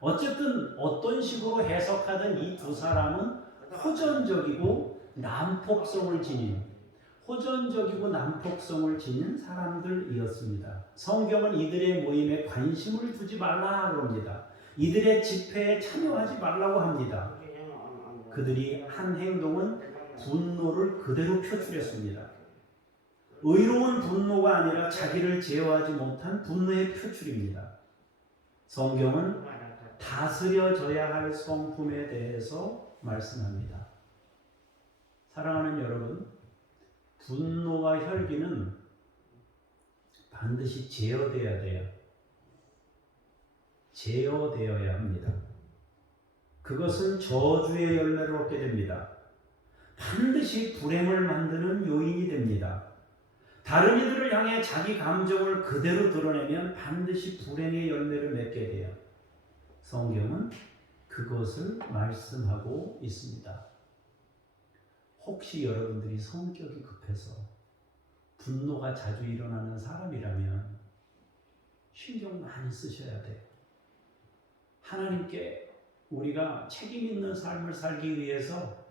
어쨌든 어떤 식으로 해석하든 이 두 사람은 호전적이고 난폭성을 지닌 사람들이었습니다. 성경은 이들의 모임에 관심을 두지 말라 그럽니다. 이들의 집회에 참여하지 말라고 합니다. 그들이 한 행동은 분노를 그대로 표출했습니다. 의로운 분노가 아니라 자기를 제어하지 못한 분노의 표출입니다. 성경은 다스려져야 할 성품에 대해서 말씀합니다. 사랑하는 여러분, 분노와 혈기는 반드시 제어되어야 돼요. 제어되어야 합니다. 그것은 저주의 열매를 얻게 됩니다. 반드시 불행을 만드는 요인이 됩니다. 다른 이들을 향해 자기 감정을 그대로 드러내면 반드시 불행의 열매를 맺게 돼요. 성경은 그것을 말씀하고 있습니다. 혹시 여러분들이 성격이 급해서 분노가 자주 일어나는 사람이라면 신경 많이 쓰셔야 돼요. 하나님께 우리가 책임 있는 삶을 살기 위해서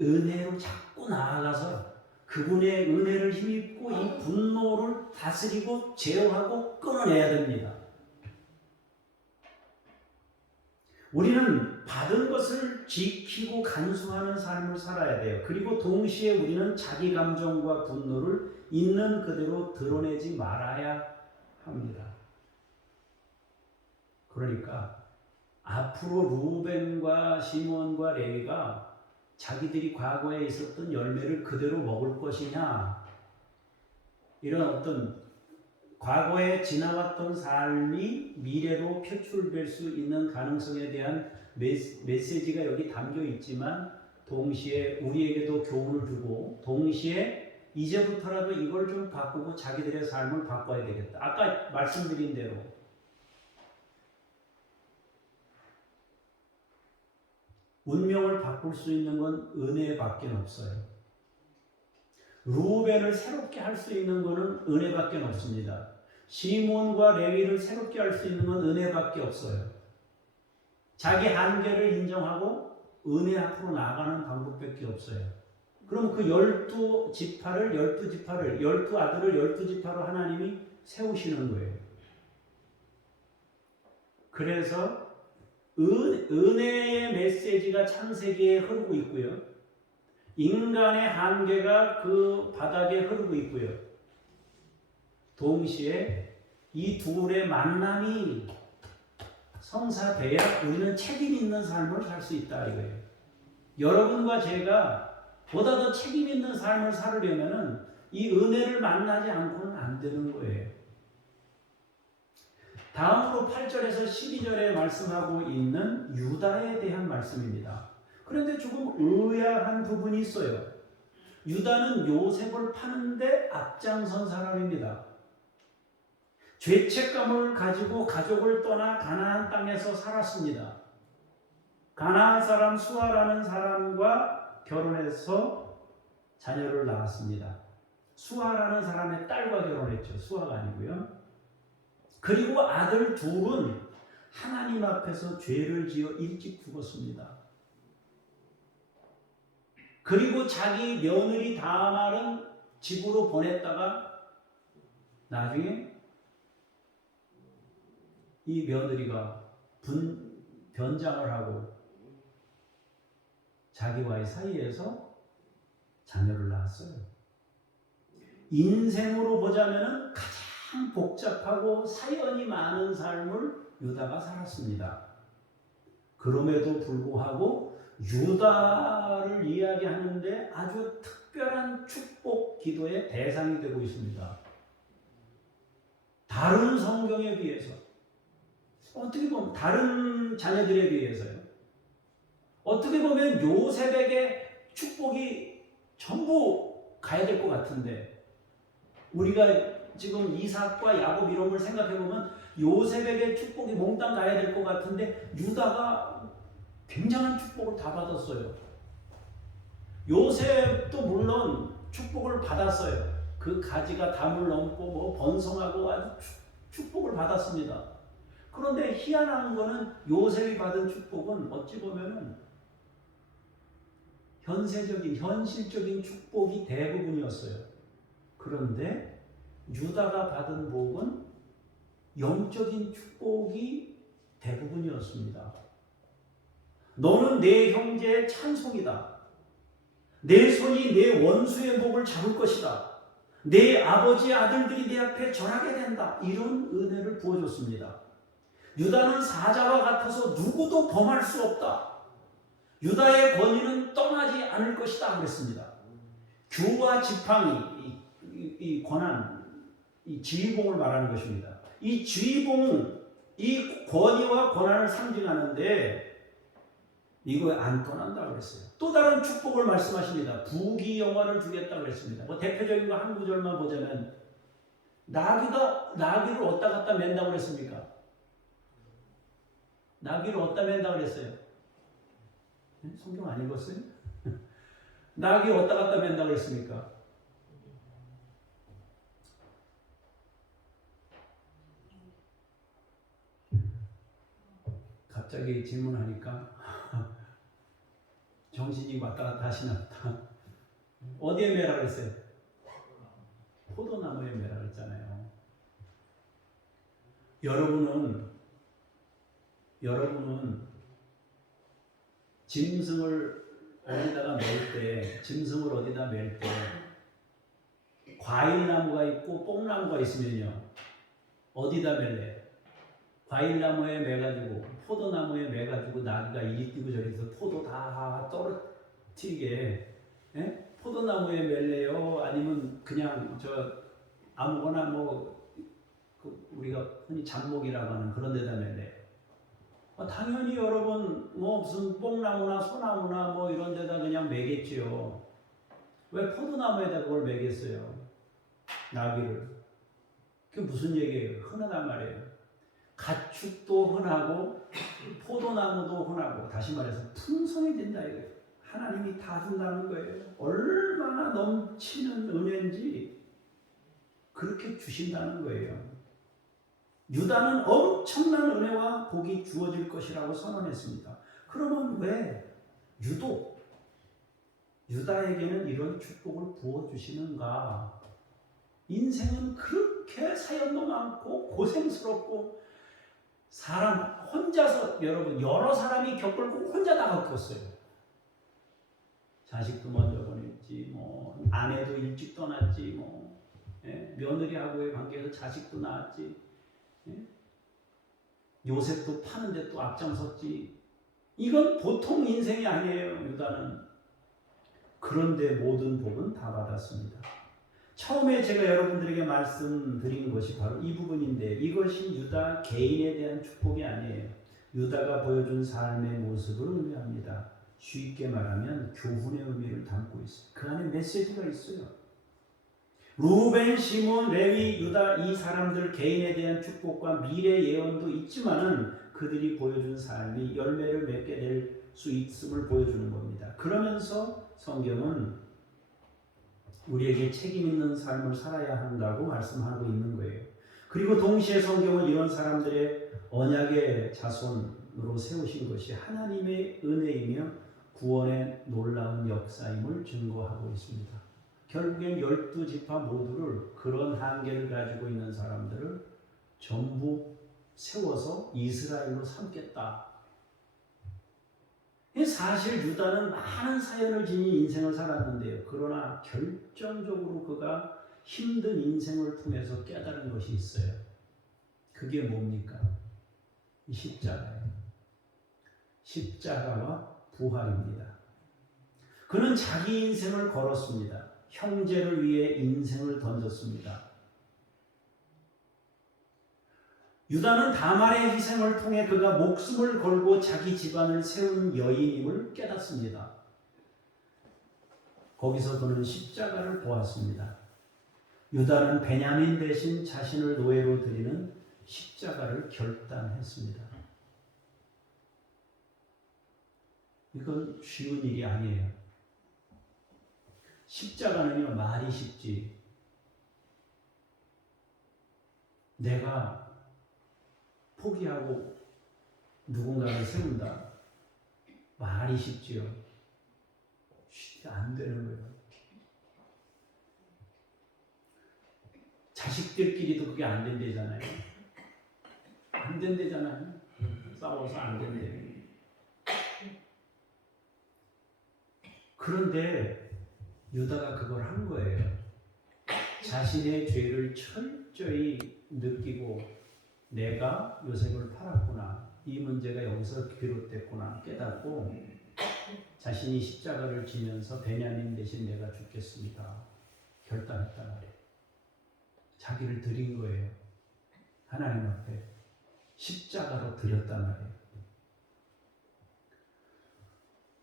은혜로 자꾸 나아가서 그분의 은혜를 힘입고 이 분노를 다스리고 제어하고 끊어내야 됩니다. 우리는 받은 것을 지키고 간수하는 삶을 살아야 돼요. 그리고 동시에 우리는 자기 감정과 분노를 있는 그대로 드러내지 말아야 합니다. 그러니까 앞으로 루벤과 시몬과 레위가 자기들이 과거에 있었던 열매를 그대로 먹을 것이냐, 이런 어떤 과거에 지나왔던 삶이 미래로 표출될 수 있는 가능성에 대한 메시지가 여기 담겨 있지만 동시에 우리에게도 교훈을 주고 동시에 이제부터라도 이걸 좀 바꾸고 자기들의 삶을 바꿔야 되겠다. 아까 말씀드린 대로 운명을 바꿀 수 있는 건 은혜밖에 없어요. 루벤을 새롭게 할 수 있는 것은 은혜밖에 없습니다. 시몬과 레위를 새롭게 할 수 있는 건 은혜밖에 없어요. 자기 한계를 인정하고 은혜 앞으로 나아가는 방법밖에 없어요. 그럼 그 12 아들을 12지파로 하나님이 세우시는 거예요. 그래서 은혜의 메시지가 창세기에 흐르고 있고요. 인간의 한계가 그 바닥에 흐르고 있고요. 동시에 이 둘의 만남이 성사돼야 우리는 책임 있는 삶을 살 수 있다 이거예요. 여러분과 제가 보다 더 책임 있는 삶을 살으려면 이 은혜를 만나지 않고는 안 되는 거예요. 다음으로 8절에서 12절에 말씀하고 있는 유다에 대한 말씀입니다. 그런데 조금 의아한 부분이 있어요. 유다는 요셉을 파는데 앞장선 사람입니다. 죄책감을 가지고 가족을 떠나 가나안 땅에서 살았습니다. 가나안 사람 수아라는 사람과 결혼해서 자녀를 낳았습니다. 수아라는 사람의 딸과 결혼했죠. 수아가 아니고요. 그리고 아들 둘은 하나님 앞에서 죄를 지어 일찍 죽었습니다. 그리고 자기 며느리 다말은 집으로 보냈다가 나중에 이 며느리가 변장을 하고 자기와의 사이에서 자녀를 낳았어요. 인생으로 보자면 가장 복잡하고 사연이 많은 삶을 유다가 살았습니다. 그럼에도 불구하고 유다를 이야기하는데 아주 특별한 축복 기도의 대상이 되고 있습니다. 다른 성경에 비해서, 어떻게 보면 다른 자녀들에 비해서요. 어떻게 보면 요셉에게 축복이 전부 가야 될 것 같은데, 우리가 지금 이삭과 야곱 이런 걸 생각해 보면 요셉에게 축복이 몽땅 가야 될 것 같은데 유다가 굉장한 축복을 다 받았어요. 요셉도 물론 축복을 받았어요. 그 가지가 담을 넘고 번성하고 아주 축복을 받았습니다. 그런데 희한한 거는 요셉이 받은 축복은 어찌 보면은 현실적인 축복이 대부분이었어요. 그런데 유다가 받은 복은 영적인 축복이 대부분이었습니다. 너는 내 형제의 찬송이다. 내 손이 내 원수의 목을 잡을 것이다. 내 아버지의 아들들이 내 앞에 절하게 된다. 이런 은혜를 부어줬습니다. 유다는 사자와 같아서 누구도 범할 수 없다. 유다의 권위는 떠나지 않을 것이다 그랬습니다. 규와 지팡이, 이 권한, 이 지휘봉을 말하는 것입니다. 이 지휘봉은 이 권위와 권한을 상징하는데 이거 안 떠난다고 그랬어요. 또 다른 축복을 말씀하십니다. 부귀영화를 주겠다고 그랬습니다. 뭐 대표적인 거 한 구절만 보자면 나귀를 어디다 갖다 맨다고 그랬습니까? 나귀를 어디다 맨다고 그랬어요? 성경 안 읽었어요? 나귀 어디다 갖다 맨다고 그랬습니까? 갑자기 질문하니까 정신이 왔다 갔다 하시나 보다. 어디에 매라 그랬어요? 포도나무에 매라 그랬잖아요. 여러분은 짐승을 어디다가 짐승을 어디다 맬 때 과일나무가 있고 뽕나무가 있으면요. 어디다 맬래? 과일나무에 매가지고 포도나무에 매가지고 나귀가 이리 뛰고 저리 해서 포도 다 떨어뜨리게 포도나무에 맬래요? 아니면 그냥 아무거나 우리가 흔히 잡목이라고 하는 그런 데다 맬래요? 당연히 여러분 무슨 뽕나무나 소나무나 이런 데다 그냥 매겠지요. 왜 포도나무에다 그걸 매겠어요? 나귀를. 그게 무슨 얘기예요? 흔하단 말이에요. 가축도 흔하고 포도나무도 흔하고 다시 말해서 풍성해진다 이거예요. 하나님이 다 준다는 거예요. 얼마나 넘치는 은혜인지 그렇게 주신다는 거예요. 유다는 엄청난 은혜와 복이 주어질 것이라고 선언했습니다. 그러면 왜 유다에게는 이런 축복을 부어주시는가? 인생은 그렇게 사연도 많고 고생스럽고 사람 혼자서 여러분 여러 사람이 겪을 거 혼자 다 겪었어요. 자식도 먼저 보냈지 아내도 일찍 떠났지 며느리하고의 관계에서 자식도 낳았지 요셉도 파는데 또 앞장섰지. 이건 보통 인생이 아니에요. 유다는. 그런데 모든 복은 다 받았습니다. 처음에 제가 여러분들에게 말씀드린 것이 바로 이 부분인데 이것이 유다 개인에 대한 축복이 아니에요. 유다가 보여준 삶의 모습을 의미합니다. 쉽게 말하면 교훈의 의미를 담고 있어요. 그 안에 메시지가 있어요. 루벤, 시몬, 레위, 유다 이 사람들 개인에 대한 축복과 미래 예언도 있지만은 그들이 보여준 삶이 열매를 맺게 될 수 있음을 보여주는 겁니다. 그러면서 성경은 우리에게 책임 있는 삶을 살아야 한다고 말씀하고 있는 거예요. 그리고 동시에 성경은 이런 사람들의 언약의 자손으로 세우신 것이 하나님의 은혜이며 구원의 놀라운 역사임을 증거하고 있습니다. 결국엔 12지파 모두를 그런 한계를 가지고 있는 사람들을 전부 세워서 이스라엘로 삼겠다. 사실 유다는 많은 사연을 지닌 인생을 살았는데요. 그러나 결정적으로 그가 힘든 인생을 통해서 깨달은 것이 있어요. 그게 뭡니까? 이 십자가예요. 십자가와 부활입니다. 그는 자기 인생을 걸었습니다. 형제를 위해 인생을 던졌습니다. 유다는 다말의 희생을 통해 그가 목숨을 걸고 자기 집안을 세운 여인임을 깨닫습니다. 거기서 그는 십자가를 보았습니다. 유다는 베냐민 대신 자신을 노예로 드리는 십자가를 결단했습니다. 이건 쉬운 일이 아니에요. 십자가는요, 말이 쉽지. 내가 포기하고 누군가를 세운다. 말이 쉽지요. 쉽지 안 되는 거예요. 자식들끼리도 그게 안 된대잖아요. 안 된대잖아요. 싸워서 안 된대요. 그런데 유다가 그걸 한 거예요. 자신의 죄를 철저히 느끼고 내가 요셉을 팔았구나, 이 문제가 여기서 비롯됐구나 깨닫고 자신이 십자가를 지면서 베냐민 대신 내가 죽겠습니다 결단했단 말이에요. 자기를 드린 거예요. 하나님 앞에 십자가로 드렸단 말이에요.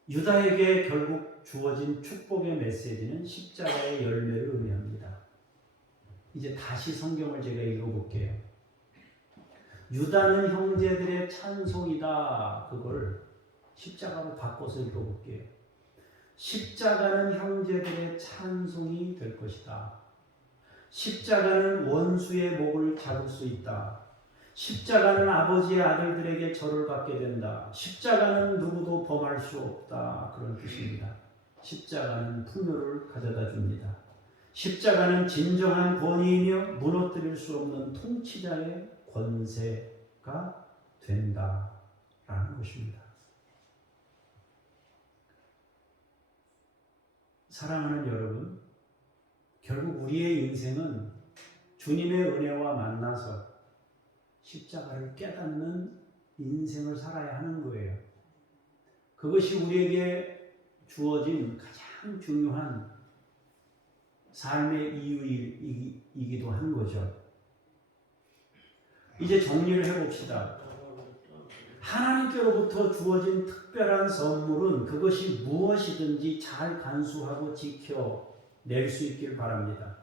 유다에게 결국 주어진 축복의 메시지는 십자가의 열매를 의미합니다. 이제 다시 성경을 제가 읽어볼게요. 유다는 형제들의 찬송이다. 그걸 십자가로 바꿔서 읽어볼게요. 십자가는 형제들의 찬송이 될 것이다. 십자가는 원수의 목을 잡을 수 있다. 십자가는 아버지의 아들들에게 절을 받게 된다. 십자가는 누구도 범할 수 없다. 그런 뜻입니다. 십자가는 풍요를 가져다 줍니다. 십자가는 진정한 권위이며 무너뜨릴 수 없는 통치자의 권세가 된다라는 것입니다. 사랑하는 여러분, 결국 우리의 인생은 주님의 은혜와 만나서 십자가를 깨닫는 인생을 살아야 하는 거예요. 그것이 우리에게 주어진 가장 중요한 삶의 이유이기도 한 거죠. 이제 정리를 해봅시다. 하나님께로부터 주어진 특별한 선물은 그것이 무엇이든지 잘 간수하고 지켜낼 수 있길 바랍니다.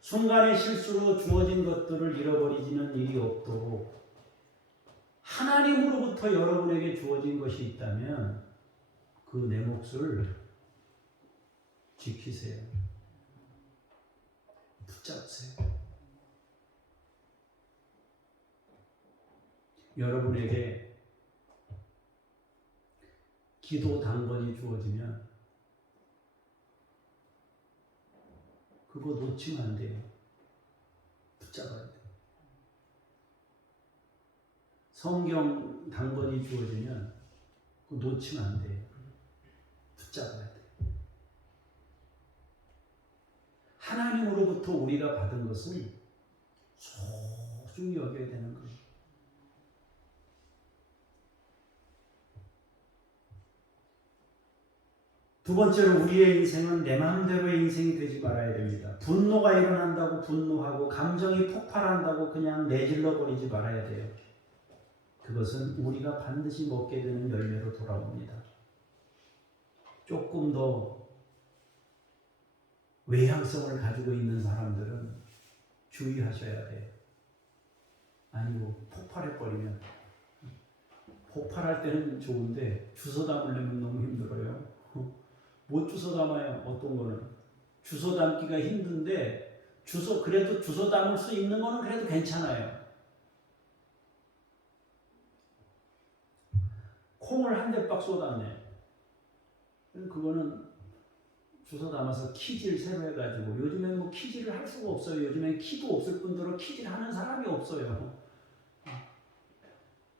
순간의 실수로 주어진 것들을 잃어버리지는 일이 없도록 하나님으로부터 여러분에게 주어진 것이 있다면 그 내 몫을 지키세요. 붙잡으세요. 여러분에게 기도 당번이 주어지면 그거 놓치면 안 돼요. 붙잡아야 돼요. 성경 당번이 주어지면 그거 놓치면 안 돼요. 붙잡아야 돼요. 하나님으로부터 우리가 받은 것은 소중히 여겨야 되는 거예요. 두 번째로 우리의 인생은 내 마음대로의 인생이 되지 말아야 됩니다. 분노가 일어난다고 분노하고 감정이 폭발한다고 그냥 내질러 버리지 말아야 돼요. 그것은 우리가 반드시 먹게 되는 열매로 돌아옵니다. 조금 더 외향성을 가지고 있는 사람들은 주의하셔야 돼요. 아니고 폭발해버리면, 폭발할 때는 좋은데 주워 담으려면 너무 힘들어요. 못 주워 담아요. 어떤 거는 주워 담기가 힘든데 그래도 주워 담을 수 있는 거는 그래도 괜찮아요. 콩을 한 대박 쏟았네. 그거는 주워 담아서 키질 새로 해가지고, 요즘엔 뭐 키질을 할 수가 없어요. 요즘엔 키도 없을 뿐더러 키질 하는 사람이 없어요.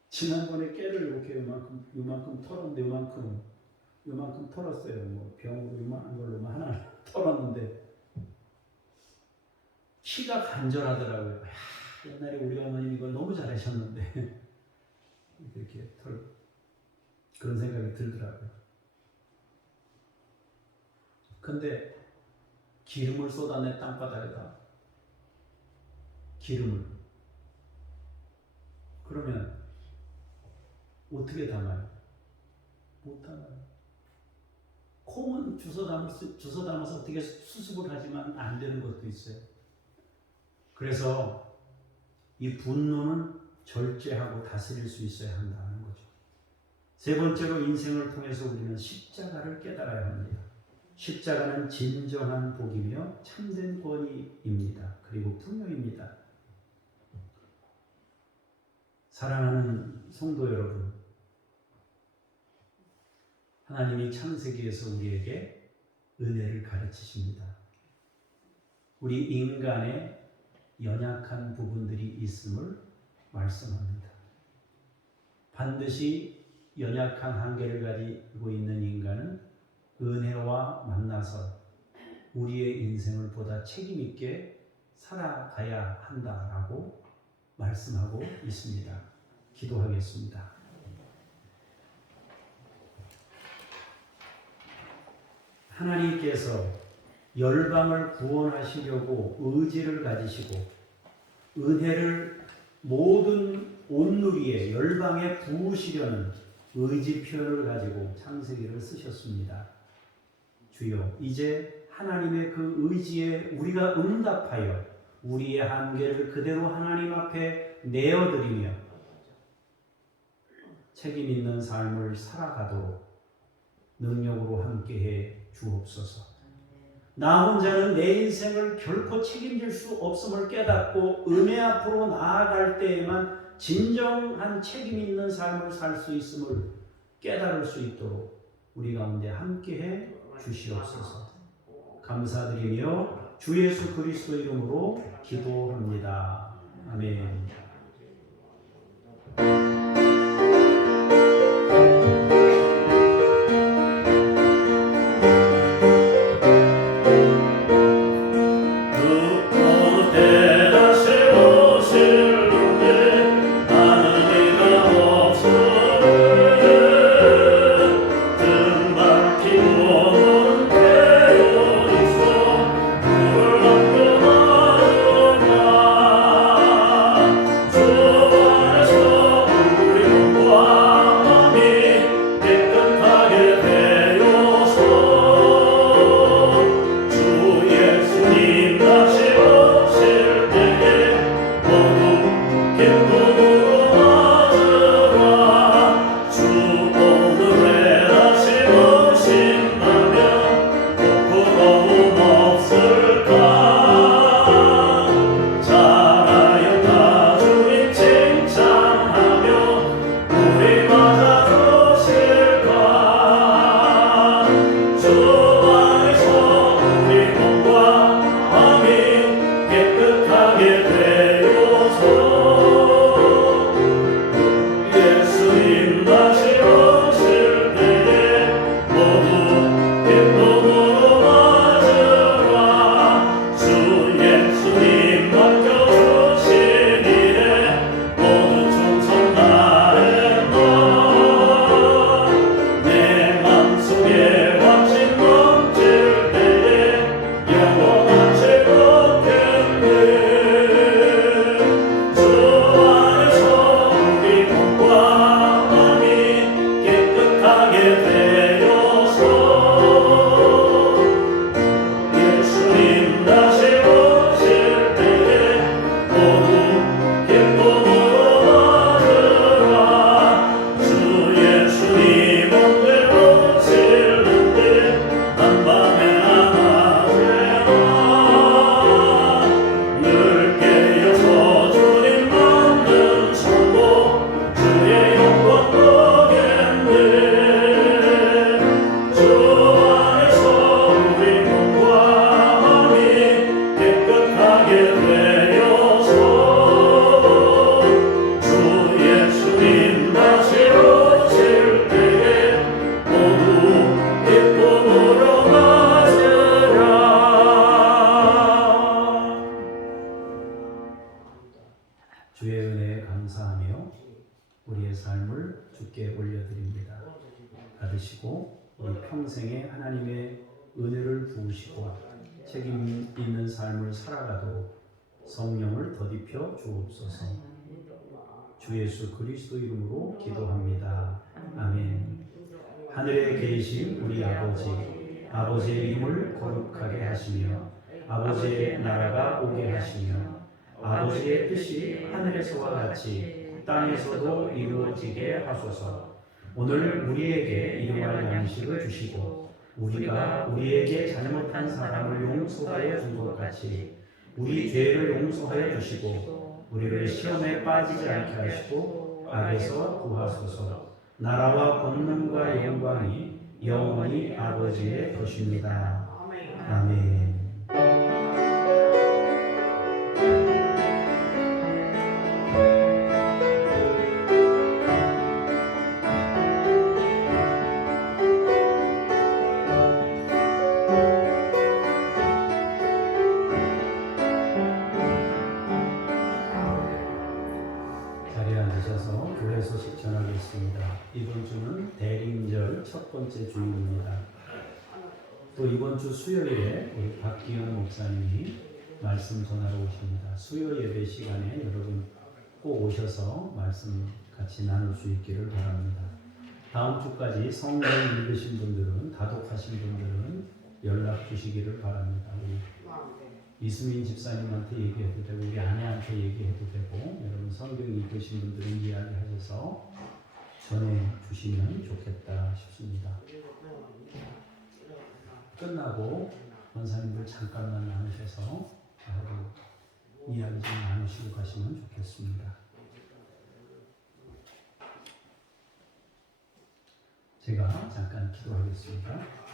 지난번에 깨를 이렇게 요만큼 털었는데 요만큼 털었어요. 뭐 병으로 요만한 걸로 하나 털었는데 키가 간절하더라고요. 옛날에 우리 어머님 이걸 너무 잘하셨는데 이렇게 그런 생각이 들더라고요. 근데 기름을 쏟아내 땅바닥에다, 기름을. 그러면 어떻게 담아요? 못 담아요. 콩은 주워 담아서 어떻게 수습을 하지만 안 되는 것도 있어요. 그래서 이 분노는 절제하고 다스릴 수 있어야 한다는 거죠. 세 번째로 인생을 통해서 우리는 십자가를 깨달아야 합니다. 십자가는 진정한 복이며 참된 권위입니다. 그리고 풍요입니다. 사랑하는 성도 여러분, 하나님이 창세기에서 우리에게 은혜를 가르치십니다. 우리 인간의 연약한 부분들이 있음을 말씀합니다. 반드시 연약한 한계를 가지고 있는 인간은 은혜와 만나서 우리의 인생을 보다 책임 있게 살아가야 한다라고 말씀하고 있습니다. 기도하겠습니다. 하나님께서 열방을 구원하시려고 의지를 가지시고 은혜를 모든 온누리에 열방에 부으시려는 의지 표현을 가지고 창세기를 쓰셨습니다. 주여, 이제 하나님의 그 의지에 우리가 응답하여 우리의 한계를 그대로 하나님 앞에 내어드리며 책임 있는 삶을 살아가도록 능력으로 함께해 주옵소서. 나 혼자는 내 인생을 결코 책임질 수 없음을 깨닫고 은혜 앞으로 나아갈 때에만 진정한 책임 있는 삶을 살 수 있음을 깨달을 수 있도록 우리 가운데 함께해 주시옵소서. 감사드리며 주 예수 그리스도 이름으로 기도합니다. 아멘. 주의 은혜에 감사하며 우리의 삶을 주께 올려드립니다. 받으시고 우리 평생에 하나님의 은혜를 부으시고 책임 있는 삶을 살아가도록 성령을 더딥혀 주옵소서. 주 예수 그리스도 이름으로 기도합니다. 아멘. 하늘에 계신 우리 아버지, 아버지의 이름을 거룩하게 하시며 아버지의 나라가 오게 하시며 아버지의 뜻이 하늘에서와 같이 땅에서도 이루어지게 하소서. 오늘 우리에게 일용할 양식을 주시고 우리가 우리에게 잘못한 사람을 용서하여 준 것 같이 우리 죄를 용서하여 주시고 우리를 시험에 빠지지 않게 하시고 악에서 구하소서. 나라와 권능과 영광이 영원히 아버지의 것입니다. 아멘. 번째 주일입니다. 또 이번 주 수요일에 우리 박기영 목사님이 말씀 전하러 오십니다. 수요 예배 시간에 여러분 꼭 오셔서 말씀 같이 나눌 수 있기를 바랍니다. 다음 주까지 성경 읽으신 분들은, 다독하신 분들은 연락 주시기를 바랍니다. 우리 이수민 집사님한테 얘기해도 되고 우리 아내한테 얘기해도 되고 여러분 성경 읽으신 분들은 이야기하셔서 전해주시면 좋겠다 싶습니다. 끝나고 권사님들 잠깐만 나누셔서 이야기 좀 나누시고 가시면 좋겠습니다. 제가 잠깐 기도하겠습니다.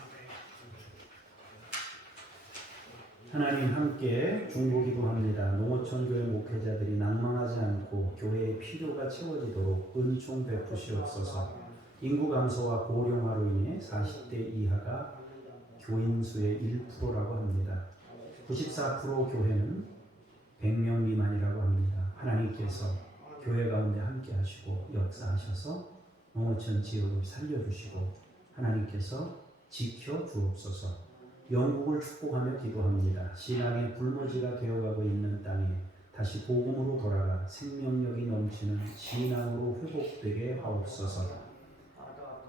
하나님 함께 중보기도합니다. 농어촌교회 목회자들이 낭망하지 않고 교회의 필요가 채워지도록 은총 베푸시옵소서. 인구 감소와 고령화로 인해 40대 이하가 교인 수의 1%라고 합니다. 94% 교회는 100명 미만이라고 합니다. 하나님께서 교회 가운데 함께 하시고 역사하셔서 농어촌 지역을 살려주시고 하나님께서 지켜 주옵소서. 영국을 축복하며 기도합니다. 신앙의 불모지가 되어가고 있는 땅에 다시 복음으로 돌아가 생명력이 넘치는 신앙으로 회복되게 하옵소서.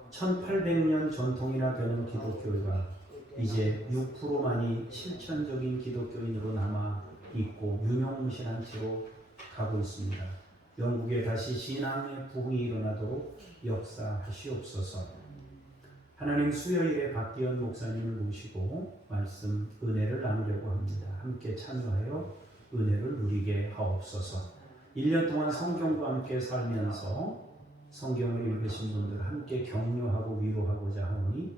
1800년 전통이나 되는 기독교가 이제 6%만이 실천적인 기독교인으로 남아있고 유명무실한 채로 가고 있습니다. 영국에 다시 신앙의 부흥이 일어나도록 역사하시옵소서. 하나님, 수요일에 박기현 목사님을 모시고 말씀 은혜를 나누려고 합니다. 함께 참여하여 은혜를 누리게 하옵소서. 1년 동안 성경과 함께 살면서 성경을 읽으신 분들 함께 격려하고 위로하고자 하오니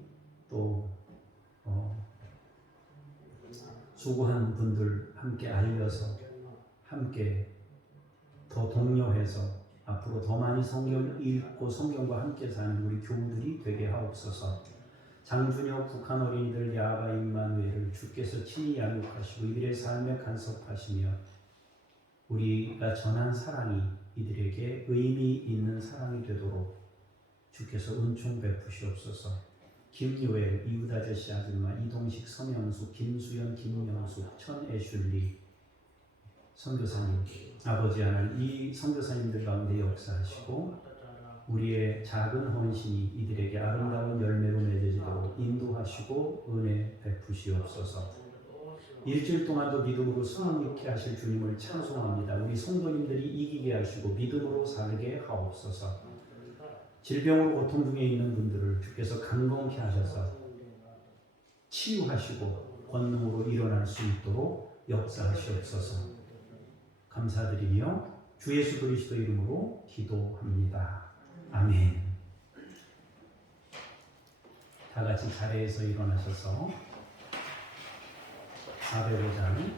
또 수고한 분들 함께 알려서 함께 더 독려해서 앞으로 더 많이 성경을 읽고 성경과 함께 사는 우리 교우들이 되게 하옵소서. 장준혁 북한 어린이들 야바 임마누엘을 주께서 친히 양육하시고 이들의 삶에 간섭하시며 우리가 전한 사랑이 이들에게 의미 있는 사랑이 되도록 주께서 은총 베푸시옵소서. 김요엘, 이웃아저씨 아줌마, 이동식, 서명숙, 김수연, 김명숙, 천애슐리 선교사님, 아버지 하나님, 이 선교사님들 가운데 역사하시고 우리의 작은 헌신이 이들에게 아름다운 열매로 맺어지도록 인도하시고 은혜 베푸시옵소서. 일주일 동안도 믿음으로 숨을 있게 하실 주님을 찬송합니다. 우리 성도님들이 이기게 하시고 믿음으로 살게 하옵소서. 질병으로 고통 중에 있는 분들을 주께서 강건케 하셔서 치유하시고 권능으로 일어날 수 있도록 역사하시옵소서. 감사드리며 주 예수 그리스도 이름으로 기도합니다. 아멘. 다 같이 자리에서 일어나셔서 405장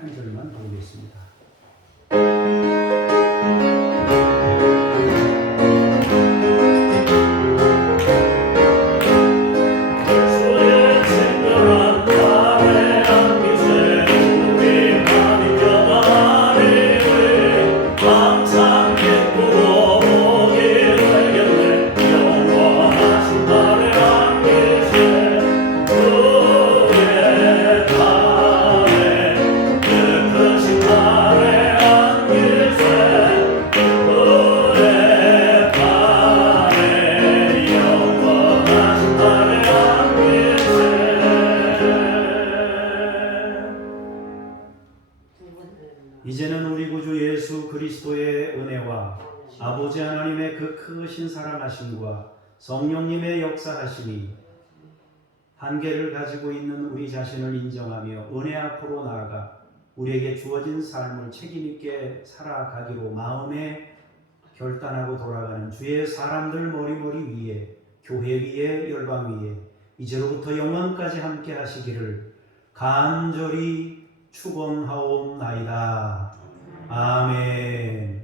한 절만 보겠습니다. 이제는 우리 구주 예수 그리스도의 은혜와 아버지 하나님의 그 크신 사랑하심과 성령님의 역사하심이 한계를 가지고 있는 우리 자신을 인정하며 은혜 앞으로 나아가 우리에게 주어진 삶을 책임있게 살아가기로 마음에 결단하고 돌아가는 주의 사람들 머리머리 위에, 교회 위에, 열방 위에 이제로부터 영원까지 함께 하시기를 간절히 축원하옵나이다. 아멘.